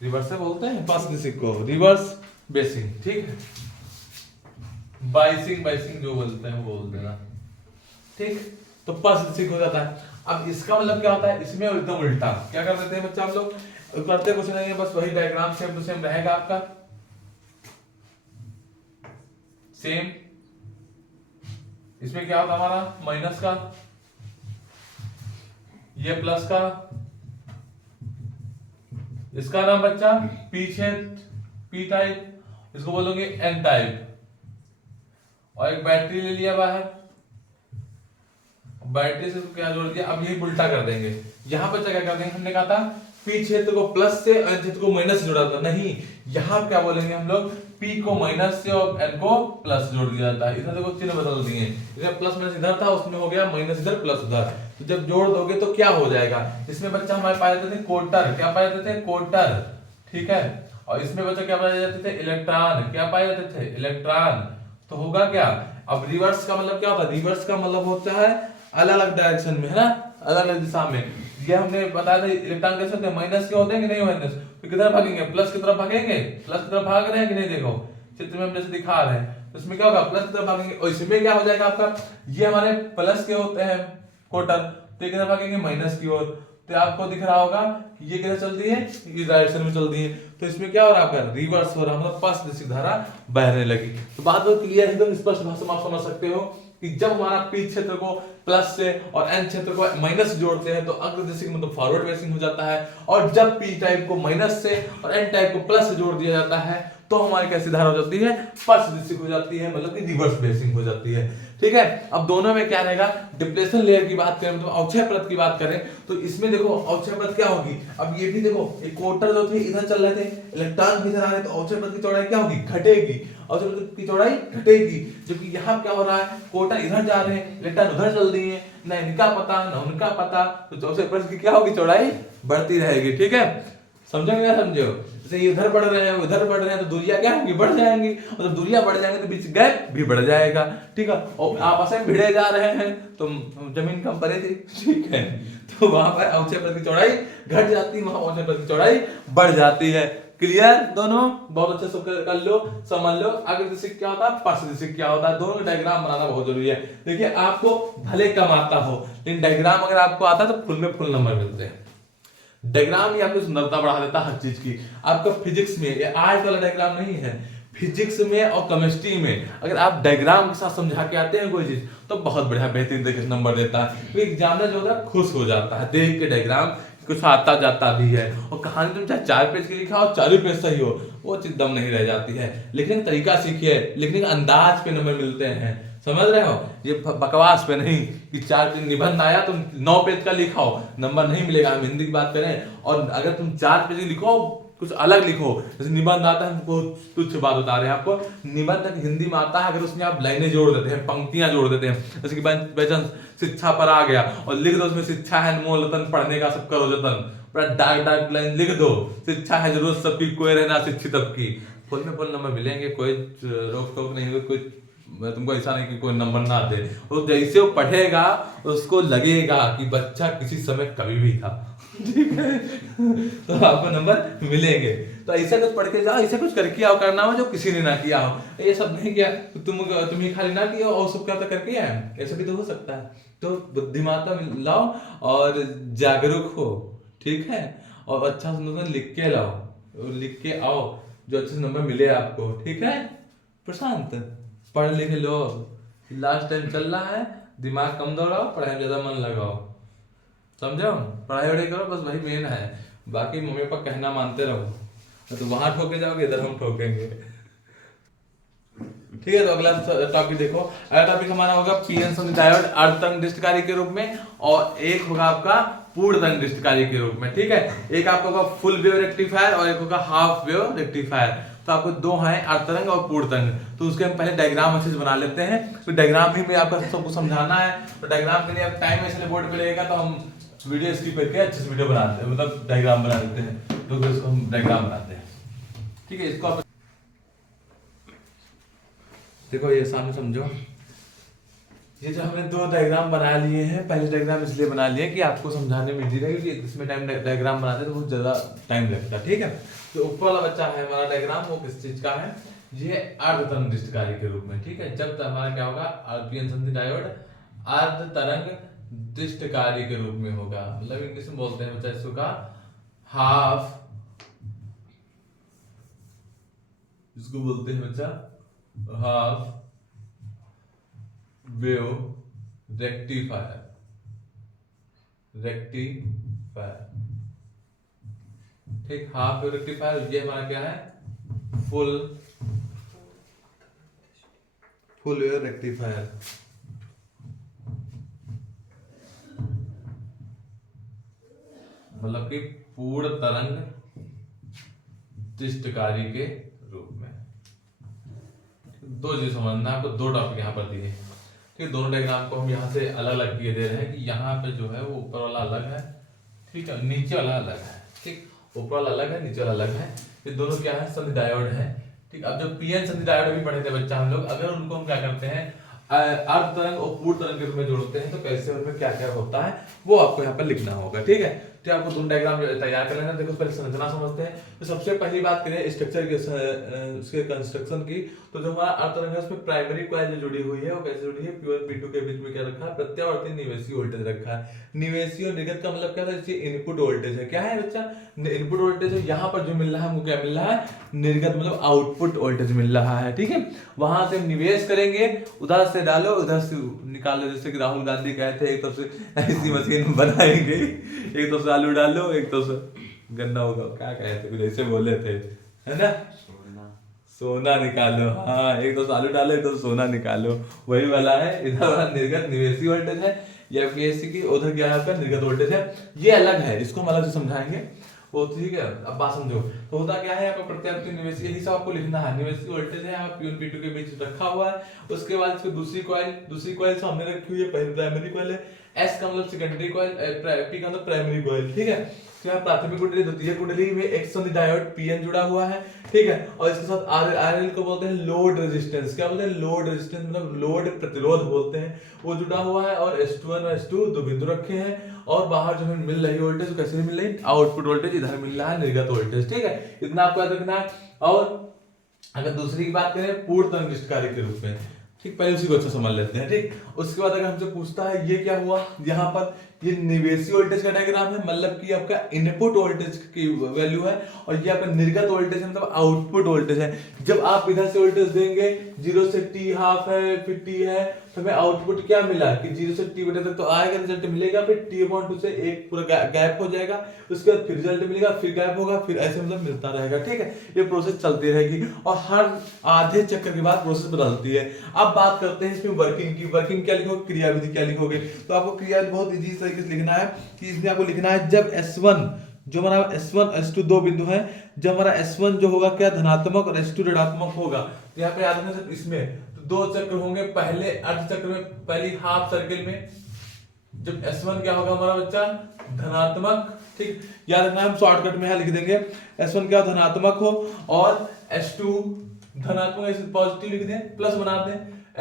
रिवर्स से बोलते हैं पश्च दिशिक को, रिवर्स बेसिंग, ठीक है। बाइसिंग, बाइसिंग जो बोलते हैं वो बोल देना, ठीक। तो पश्च दिशिक हो जाता है। अब इसका मतलब क्या होता है, इसमें एकदम उल्टा क्या कर देते हैं बच्चा, हम लोग करते कुछ नहीं है, बस वही डायग्राम सेम टू सेम रहेगा आपका, सेम। इसमें क्या होता है हमारा, माइनस का, ये प्लस का, इसका नाम बच्चा पी क्षेत्र, पी टाइप, इसको बोलोगे एन टाइप, और एक बैटरी ले लिया बाहर, बैटरी से क्या जोड़ दिया। अब यही उल्टा कर देंगे, यहां पर क्या कर देंगे, हमने कहा था पी क्षेत्र को प्लस से एन क्षेत्र को माइनस से जोड़ा था, नहीं, यहां क्या बोलेंगे हम लोग, पी को माइनस से और एन को प्लस जोड़ दिया जाता है। इधर देखो चिन्ह बदल दिए, इधर प्लस माइनस इधर था, उसमें हो गया माइनस इधर प्लस उधर। तो जब जोड़ दोगे तो क्या हो जाएगा, इसमें बच्चा हमारे पाए जाते थे कोटर, क्या पाए जाते थे, कोटर, ठीक है। और इसमें बच्चा क्या पाए जाते थे, इलेक्ट्रॉन, क्या पाए जाते थे, इलेक्ट्रॉन। तो होगा क्या, अब रिवर्स का मतलब क्या होता है, रिवर्स का मतलब होता है अलग अलग डायरेक्शन में, है ना, अलग अलग दिशा में। ये हमने बताया था इलेक्ट्रॉन कैसे होते हैं, माइनस के होते हैं कि नहीं माइनस, तो किधर भागेंगे, प्लस की तरफ भागेंगे, प्लस की तरफ भाग रहे हैं कि नहीं, देखो चित्र में हम जैसे दिखा रहे हैं, तो इसमें क्या होगा, प्लस की तरफ भागेंगे, और इसमें क्या हो जाएगा आपका, ये हमारे प्लस के होते हैं कोटर, तो किधर भागेंगे, माइनस की ओर। तो आपको दिख रहा होगा ये किधर चलती है, इस डायरेक्शन में चलती है, तो इसमें क्या हो रहा है आपका, रिवर्स हो रहा, मतलब पश्च दिशिक धारा बहने लगी। तो बात बहुत क्लियर है, एकदम स्पष्ट भाषा में आप समझ सकते हो कि जब हमारा पी क्षेत्र को प्लस से और एन क्षेत्र को माइनस से जोड़ते हैं तो अग्र दिशिक मतलब फॉरवर्ड बेसिंग हो जाता है, और जब पी टाइप को माइनस से और एन टाइप को प्लस से जोड़ दिया जाता है तो हमारी कैसी धारा हो जाती है, पश्च दिशिक हो जाती है, मतलब कि रिवर्स बेसिंग हो जाती है, ठीक है। अब दोनों में क्या रहेगा, डिप्लेशन लेयर की बात करें, तो अवक्षय परत की बात करें तो इसमें देखो अवक्षय परत क्या होगी, अब ये भी देखो एक कोटर जो थे इधर चल रहे थे, इलेक्ट्रॉन इधर आ रहे, तो अवक्षय परत की चौड़ाई क्या होगी, घटेगी, अवक्षय परत की चौड़ाई घटेगी। जबकि यहाँ क्या हो रहा है, कोटर इधर जा रहे हैं, इलेक्ट्रॉन उधर चल दिए, ना इनका पता ना उनका पता, तो अवक्षय परत की क्या होगी, चौड़ाई बढ़ती रहेगी, ठीक है। समझोगे या समझो, जैसे इधर बढ़ रहे हैं उधर बढ़ रहे हैं तो दूरियां क्या होंगी, बढ़ जाएंगी, और जब दूरियां बढ़ जाएंगी तो बीच गैप भी बढ़ जाएगा, ठीक है। और आपस में भिड़े जा रहे हैं तो जमीन कम परे थी, ठीक है, तो वहां पर अवक्षय परत की चौड़ाई घट जाती है, वहां अवक्षय परत की चौड़ाई बढ़ जाती है। क्लियर दोनों, बहुत अच्छे से कर लो, समझ लो। अग्र दिशिक क्या होता है, पश्च दिशिक क्या होता है, दोनों का डायग्राम बनाना बहुत जरूरी है। देखिए आपको भले कम आता हो लेकिन डायग्राम अगर आपको आता है तो फुल में फुल नंबर मिलते हैं। डायग्राम ही आपको सुंदरता बढ़ा देता है हर चीज की। आपका फिजिक्स में ये आर्ट वाला डायग्राम नहीं है, फिजिक्स में और केमिस्ट्री में अगर आप डायग्राम के साथ समझा के आते हैं कोई चीज तो बहुत बढ़िया बेहतरीन तरीके से नंबर देता है, क्योंकि एग्जामिनर जो होता है खुश हो जाता है देख के डायग्राम, कुछ आता जाता भी है। और कहानी तुम चाहे 4 पेज की लिखा हो 4 पेज सही हो, वो चीज दम नहीं रह जाती है। लिखने का तरीका सीखिए, लिखने के अंदाज पे नंबर मिलते हैं, समझ रहे हो, ये बकवास पे नहीं कि 4 पेज निबंध आया तुम 9 पेज का लिखाओ नंबर नहीं मिलेगा। हम हिंदी की बात करें और अगर तुम 4 पेज लिखो कुछ अलग लिखो, जैसे निबंध आता है, बहुत तुच्छ बात बता रहे हैं आपको, निबंध हिंदी में आता है अगर उसमें आप लाइनें जोड़ देते हैं, पंक्तियां जोड़ देते हैं, जैसे कि वचन शिक्षा पर आ गया और लिख दो उसमें शिक्षा है अनमोल रतन पढ़ने का सब करो जतन, पूरा डार्क डार्क लाइन लिख दो, शिक्षा है जरूरत सबकी कोई रहना शिक्षित अब की, फुल में फुल नंबर मिलेंगे, कोई रोक टोक नहीं होगी, कोई तुमको ऐसा नहीं कि कोई नंबर ना दे, वो जैसे वो पढ़ेगा उसको लगेगा कि बच्चा किसी समय कभी भी था, ठीक है, तो आपको नंबर मिलेंगे। तो ऐसा कुछ पढ़ के जाओ, ऐसा कुछ करके आओ, करना हो जो किसी ने ना किया हो, ये सब नहीं किया तो तुम ही खाली ना किया और सब क्या तो करके आए, ऐसा भी तो हो सकता है। तो बुद्धिमत्ता लाओ और जागरूक हो, ठीक है, और अच्छा सुंदर लिख के लाओ और लिख के आओ जो अच्छे नंबर मिले आपको, ठीक है। प्रशांत पढ़ लिख लो, लास्ट टाइम चल रहा है, दिमाग कम दौड़ाओ, पढ़ाई में ज्यादा मन लगाओ, समझो, पढ़ाई वढ़ाई करो, बस वही मेन है, बाकी मम्मी पापा कहना मानते रहो, तो वहां ठोके जाओगे इधर हम ठोकेंगे, ठीक है। तो अगला टॉपिक देखो, अगला टॉपिक हमारा होगा पीएन डायोड अर्धतरंग दृष्टिकारी के रूप में, और एक होगा आपका पूर्ण तरंग दृष्टिकारी के रूप में, ठीक है। एक आपका होगा फुल वेव रेक्टिफायर और एक होगा हाफ वेव रेक्टिफायर। तो आपको दो हैं, अर्ध तरंग और पूर्ण तरंग। तो उसके हम पहले डायग्राम अच्छे से बना लेते हैं। तो डायग्राम भी मैं आपको सबको समझाना है, तो डायग्राम के लिए अब टाइम ऐसे बोर्ड पे लगेगा तो हम वीडियो स्किप करके अच्छे से वीडियो बनाते हैं, मतलब डायग्राम बना देते हैं। तो इसको हम डायग्राम बनाते हैं, ठीक है। इसको आप देखो, ये सामने समझो। ये जो हमने दो डायग्राम बना लिए हैं, पहले डायग्राम इसलिए बना लिए कि आपको समझाने में इजी रहे, क्योंकि इसमें टाइम डायग्राम बनाते हैं तो बहुत ज्यादा टाइम लगता है, ठीक है। तो ऊपर वाला बच्चा है हमारा डायग्राम, वो किस चीज का है, ये अर्ध तरंग दृष्टिकारी के रूप में, ठीक है। जब तक हमारा क्या होगा, पीएन संधि डायोड अर्ध तरंग दृष्टिकारी के रूप में होगा, मतलब इंग्लिश में बोलते हैं बच्चा इसको का हाफ, इसको बोलते हैं बच्चा हाफ वेव रेक्टिफायर, ठीक। हाफ वेव रेक्टिफायर, ये हमारा क्या है, फुल वेव रेक्टिफायर। मतलब कि पूर्ण तरंग दृष्टिकारी के रूप में। दो चीज समझना, आपको दो टॉपिक यहाँ पर दिए, ठीक। दोनों डायग्राम को हम यहाँ से अलग अलग किए दे रहे हैं कि यहाँ पे जो है वो ऊपर वाला अलग है, ठीक है, नीचे वाला अलग है, ठीक। ऊपर वाला अलग है, नीचे वाला अलग है। ये दोनों क्या है, संधि डायोड है, ठीक। अब जब पीएन संधि डायोड भी पढ़े थे बच्चा हम लोग, अगर उनको हम क्या करते हैं अर्ध तरंग और पूर्ण तरंग के रूप में जोड़ते हैं तो कैसे उनमें क्या क्या होता है वो आपको यहाँ पर लिखना होगा, ठीक है। तो आपको दोनों डायग्राम तैयार कर लेना। देखो पहले संरचना समझते हैं। तो सबसे पहली बात करें स्ट्रक्चर के उसके कंस्ट्रक्शन की, तो जो हमारा अर्ध तरंग है उसमें प्राइमरी कॉइल जो जुड़ी हुई है वो कैसे जुड़ी है, P1 P2 के बीच में क्या रखा है, प्रत्यावर्ती निवेशी वोल्टेज रखा है। निवेशी और निर्गत का मतलब क्या है, इनपुट वोल्टेज है, क्या है बच्चा, इनपुट वोल्टेज है। यहाँ पर जो मिल रहा है हमको क्या मिल रहा है, निर्गत मतलब आउटपुट वोल्टेज मिल रहा है, ठीक है। वहां से हम निवेश करेंगे, उधर से डालो उधर से निकालो, जैसे कि राहुल गांधी कहते हैं एक तरफ से ऐसी मशीन बनाएंगे, एक तरफ से आलू डालो एक तरफ से गन्ना होगा, क्या कहते हैं ऐसे बोले थे, है ना, सोना निकालो। हाँ, एक तो आलू डालो एक तो सोना निकालो, वही वाला है। इधर वाला निर्गत निवेशी वोल्टेज है, या पीएससी की उधर क्या है आपका निर्गत वोल्टेज है, ये अलग है, इसको हम अलग से समझाएंगे वो, ठीक है। अब बात समझो, तो होता क्या है आपका प्रत्यावर्ती निवेशी, यही सब आपको लिखना है। निवेशी वोल्टेज है आप P1 P2 के बीच रखा हुआ है। उसके बाद इसको दूसरी कॉइल सामने रखी हुई है, पहली प्राइमरी कॉइल है, एस का मतलब सेकेंडरी कॉइल, पी का मतलब प्राइमरी कॉइल, ठीक है। तो यहाँ प्राथमिक कुंडली द्वितीय कुंडली में एक संधि डायोड पीएन जुड़ा हुआ है, ठीक है। और इसके साथ आरएल को बोलते हैं लोड रेजिस्टेंस, क्या बोलते हैं, लोड रेजिस्टेंस मतलब लोड प्रतिरोध बोलते हैं, वो जुड़ा हुआ है। और S21 और S2 दो बिंदु रखे हैं, और बाहर जो हमें मिल रही वोल्टेज वो कैसे मिल रही, आउटपुट वोल्टेज, इधर मिल रहा है निर्गत वोल्टेज, ठीक है। इतना आपको याद रखना है। और अगर दूसरी की बात करें पूर्ण तरंग दृष्टिकारी के रूप में, ठीक, पहले उसी को अच्छा समझ लेते हैं, ठीक। उसके बाद अगर हमसे पूछता है ये क्या हुआ, यहाँ पर ये निवेशी वोल्टेज का डायग्राम है, मतलब कि आपका इनपुट वोल्टेज की वैल्यू है, और ये आपका निर्गत वोल्टेज है, मतलब आउटपुट वोल्टेज है। जब आप इधर से वोल्टेज देंगे 0 से T हाफ है, फिर T है, तो हमें आउटपुट क्या मिला कि 0 से T बटे तक तो आएगा, रिजल्ट मिलेगा, फिर T/2 से एक पूरा गैप हो जाएगा, उसके बाद फिर रिजल्ट मिलेगा, फिर गैप होगा, फिर ऐसे मतलब मिलता रहेगा, ठीक है। ये प्रोसेस चलती रहेगी, और हर आधे चक्कर के बाद प्रोसेस बदलती है। अब बात करते हैं इसमें वर्किंग की। वर्किंग क्या लिखोगे, क्रियाविधि क्या लिखोगे, तो आपको क्रिया बहुत इजी तरीके से लिखना है कि इसमें आपको लिखना है जब S1 जो हमारा S1 S2 दो बिंदु है, जब हमारा S1 जो होगा क्या धनात्मक और S2 ऋणात्मक होगा, तो यहाँ पे याद रखना सिर्फ इसमें तो दो चक्र होंगे। पहले अर्ध चक्र में पहली हाफ सर्किल में जब S1 क्या होगा हमारा बच्चा धनात्मक, ठीक, याद रखना, हम शॉर्टकट में यहाँ लिख देंगे S1 क्या धनात्मक हो, और S2 धनात्मक ऐसे पॉजिटिव लिख दें, प्लस बना दें,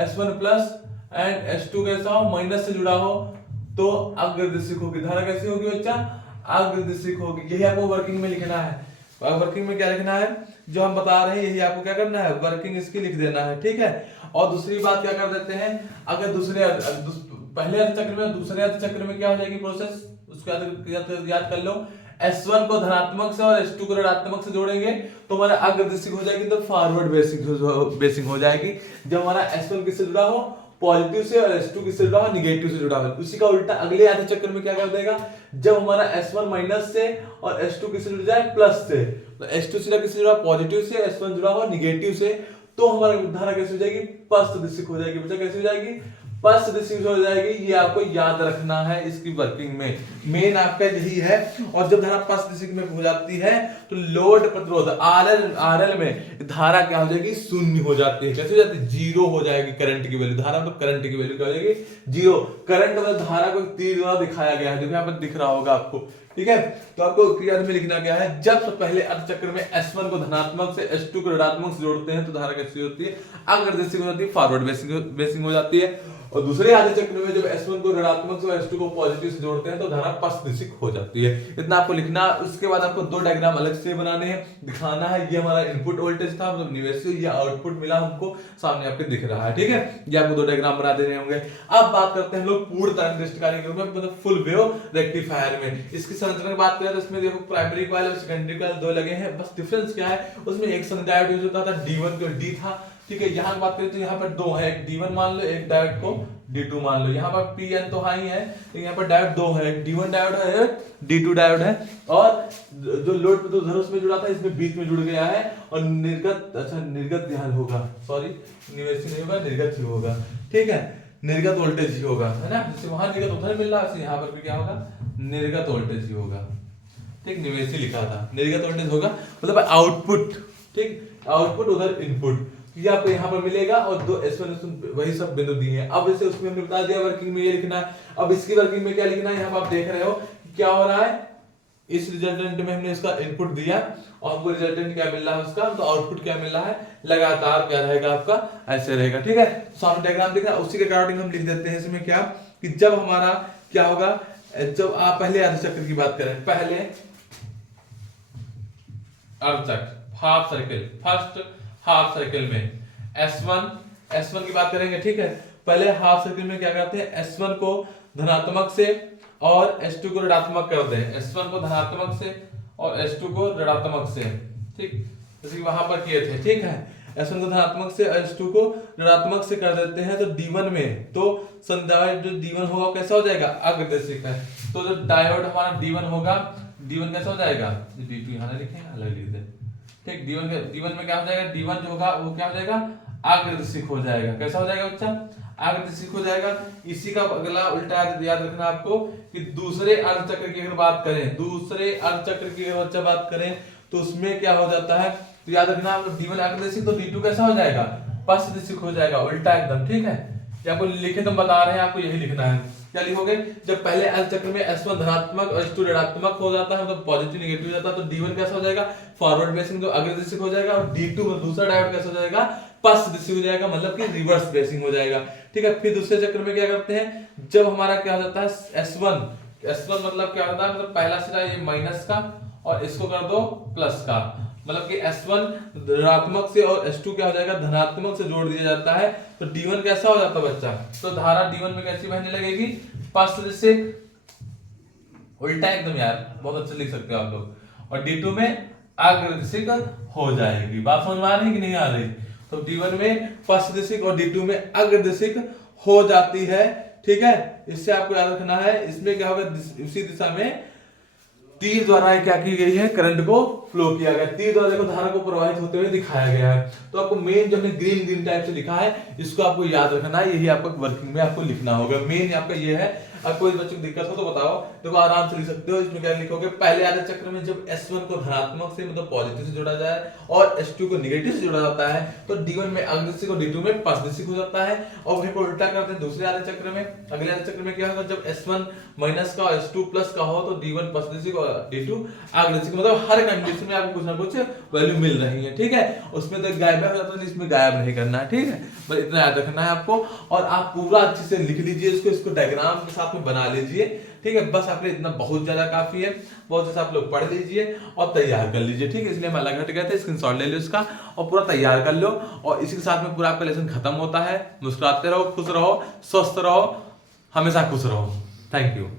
S1 प्लस एंड S2 कैसा हो, माइनस से जुड़ा हो, तो अग्रदिशिक होगी। धारा कैसी होगी बच्चा, अग्रदिशिक होगी। यही आपको वर्किंग में लिखना है। वर्किंग में क्या लिखना है, जो हम बता रहे हैं यही आपको क्या करना है, वर्किंग इसकी लिख देना है, ठीक है। और दूसरी बात क्या कर देते हैं, अगर पहले अर्ध चक्र में दूसरे अर्ध चक्र में क्या हो जाएगी प्रोसेस, उसको याद कर लो। S1 को धनात्मक से और S2 को ऋणात्मक से जोड़ेंगे तो हमारा अग्रदिशिक हो जाएगी, तो फॉरवर्ड बेसिक हो जाएगी। जब हमारा S1 किससे जुड़ा हो, पॉजिटिव से, और S2 किससे जुड़ा हो, निगेटिव से जुड़ा हो। उसी का उल्टा अगले आधे चक्र में क्या कर देगा, जब हमारा S1 माइनस से और S2 किससे जुड़ जाए, प्लस से, तो S2 सीधा किससे जुड़ा, पॉजिटिव से, S1 जुड़ा हो निगेटिव से, तो हमारी धारा कैसे हो जाएगी, पश्च दिशिक हो जाएगी। बच्चा कैसे हो जाएगी, फर्स्ट डिस्ट्रिक्ट हो जाएगी, ये आपको याद रखना है इसकी वर्किंग में, मेन आपका यही है। और जब धारा फर्स्ट डिस्ट्रिक्ट में हो जाती है तो लोड प्रतिरोध आरएल में धारा क्या हो जाएगी, शून्य हो जाती है। कैसे हो जाती है, जीरो हो जाएगी करंट की वैल्यू, धारा मतलब करंट की वैल्यू क्या हो जाएगी, जीरो। करंट मतलब धारा को तीर द्वारा दिखाया गया है, देखो यहाँ पर दिख रहा होगा आपको, ठीक है। तो आपको क्रियान्वयन में लिखना क्या है, जब से पहले अर्धचक्र में S1 को धनात्मक से S2 को ऋणात्मक से जोड़ते हैं तो धारा कैसी होती है, अग्रदिश हो जाती है, फॉरवर्ड बेसिंग हो जाती है। और दूसरे आधे चक्र में जब S1 को ऋणात्मक से और S2 को पॉजिटिव से जोड़ते हैं तो धारा पश्चिदिशिक हो जाती है। इतना आपको लिखना। उसके बाद आपको दो डायग्राम अलग से बनाने हैं, दिखाना है ये हमारा इनपुट वोल्टेज था, मतलब निवेशी, ये आउटपुट मिला हमको, सामने आपके दिख रहा है, ठीक है। ये आपको दो डायग्राम बना देने होंगे। अब बात करते हैं हम लोग पूर्ण तरंग में, मतलब फुल वेव रेक्टिफायर में। इसकी संरचना की बात करें तो इसमें देखो प्राइमरी कॉइल और सेकेंडरी कॉइल दो लगे हैं, बस डिफरेंस क्या है, उसमें एक संग डायोड यूज होता था, D1 को D था, ठीक है। यहाँ बात करें तो यहाँ पर दो है, एक D1 मान लो, एक डायोड को D2 मान लो। यहाँ पर Pn तो हाई है, यहाँ पर डायोड दो है, एक D1 डायोड है, D2 डायोड है, और जो लोड तो धनुष में जुड़ा था इसमें बीच में जुड़ गया है। और निर्गत, अच्छा निर्गत ध्यान होगा, सॉरी निवेशी नहीं होगा, निर्गत ही होगा, ठीक है, निर्गत वोल्टेज ही होगा, है ना। जैसे वहां निर्गत उधर मिल रहा है, यहाँ पर भी क्या होगा, निर्गत वोल्टेज ही होगा, ठीक। निवेशी लिखा था, निर्गत वोल्टेज होगा मतलब आउटपुट, ठीक, आउटपुट उधर इनपुट, ये आपको यहाँ पर मिलेगा। और दो S1 वही सब बिंदु दिए हैं। अब इसे उसमें हमने बता दिया वर्किंग में ये लिखना है। अब इसकी वर्किंग में क्या लिखना है, यहाँ पर आप देख रहे हो क्या हो रहा है, इस रिजल्टेंट में हमने इसका इनपुट दिया और हमको रिजल्टेंट क्या मिल रहा है उसका, तो आउटपुट क्या मिल रहा है, लगातार क्या रहेगा आपका, ऐसे रहेगा, ठीक है। सामने डायग्राम दिख रहा है, उसी के अकॉर्डिंग हम लिख देते हैं इसमें क्या, कि जब हमारा क्या होगा, जब आप पहले अर्धचक्र की बात करें, पहले अर्धचक्र half circle, first half circle में S1 की बात करेंगे, ठीक है। पहले हाफ सर्किल में क्या करते हैं, S1 को धनात्मक से और S2 को ऋणात्मक कर दें, S1 को धनात्मक से और S2 को ऋणात्मक से, ठीक, जैसे कि वहां पर किए थे, ठीक है। S1 को धनात्मक से और S2 को ऋणात्मक से कर देते हैं तो D1 में तो संधारित्र जो D1 होगा कैसा हो जाएगा, अग्रदिशिक है। तो जो डायोड हमारा D1 होगा, D1 कैसा हो जाएगा, D2 यहाँ लिखे अलग लिख दे, ठीक। D1 में क्या हो जाएगा, D1 जो होगा वो क्या हो जाएगा, अग्रदिशिक हो जाएगा। कैसा हो जाएगा बच्चा, अग्रदिशिक हो जाएगा। इसी का अगला उल्टा याद रखना आपको कि दूसरे अर्धचक्र की अगर बात करें, दूसरे अर्धचक्र की अगर बच्चा बात करें तो उसमें क्या हो जाता है, तो याद रखना आप, D1 अग्रदिशिक तो D2 कैसा हो जाएगा, पश्चिदिशिक हो जाएगा, उल्टा एकदम, ठीक है। ये आपको लिखे तो बता रहे हैं, आपको यही लिखना है। क्या लिखोगे, जब पहले अर्धचक्र में S1 धनात्मक और S2 ऋणात्मक हो जाता है, मतलब पॉजिटिव नेगेटिव हो जाता है, तो D1 कैसा हो जाएगा, फॉरवर्ड बेसिंग, जो अग्रदिशिक हो जाएगा। और D2 में दूसरा डायोड कैसा हो जाएगा, पश्चिदिशिक हो जाएगा, मतलब कि रिवर्स बेसिंग हो जाएगा, ठीक है। फिर दूसरे चक्र में क्या करते हैं, जब हमारा क्या हो जाता है S1 मतलब क्या होता है, मतलब पहला सिरा ये माइनस का और इसको कर दो प्लस का, मतलब कि S1 ऋणात्मक से और S2 क्या हो जाएगा, धनात्मक से जोड़ दिया जाता है। तो D1 कैसा हो जाता है बच्चा, तो धारा D1 में कैसी बहने लगेगी, पश्चिदिशिक, उल्टा एकदम यार, बहुत अच्छा लिख सकते हो आप लोग। और D2 में अग्रदिशिक हो जाएगी। बात समझ में आ रही है कि नहीं आ रही, तो D1 में पश्चिदिशिक और D2 में अग्रदिशिक हो जाती है, ठीक है। इससे आपको याद रखना है, इसमें क्या होगा, उसी दिशा में तीर द्वारा क्या की गई है, करंट को फ्लो किया गया, तीर द्वारा देखो धारा को प्रवाहित होते हुए दिखाया गया है। तो आपको मेन जो हमने ग्रीन टाइप से लिखा है, इसको आपको याद रखना है, यही आपको वर्किंग में आपको लिखना होगा। मेन आपका ये है। अब कोई बच्चों को दिक्कत हो तो बताओ, देखो आराम से लिख सकते हो। इसमें क्या लिखोगे, पहले आधे चक्र में जब S1 को धनात्मक से मतलब पॉजिटिव से जोड़ा जाए और S2 को नेगेटिव से जोड़ा जाता है तो D1 में अग्रदिशिक और D2 में पश्चिदिशिक हो जाता है। और वहीं पर उल्टा करते हैं दूसरे आधे चक्र में, अगले आधे चक्र में क्या होगा, जब S1 माइनस का और S2 प्लस का हो तो D1 पश्चिदिशिक और D2 अग्रदिशिक, मतलब हर कंडीशन में आपको कुछ ना कुछ वैल्यू मिल रही है, ठीक है। उसमें तो गायब हो जाता है, इसमें गायब नहीं करना है, ठीक है। बस इतना याद रखना है आपको। और आप पूरा अच्छे से लिख लीजिए इसको डायग्राम के साथ में बना लीजिए, ठीक है। बस आपके इतना बहुत ज्यादा काफी है, बहुत अच्छे से आप लोग पढ़ लीजिए और तैयार कर लीजिए, ठीक है। इसलिए हम अलग हट गए थे, स्क्रीनशॉट ले लो इसका और पूरा तैयार कर लो। और इसी के साथ में पूरा आपका लेसन खत्म होता है। मुस्कुराते रहो, खुश रहो, स्वस्थ रहो, हमेशा खुश रहो। Thank you.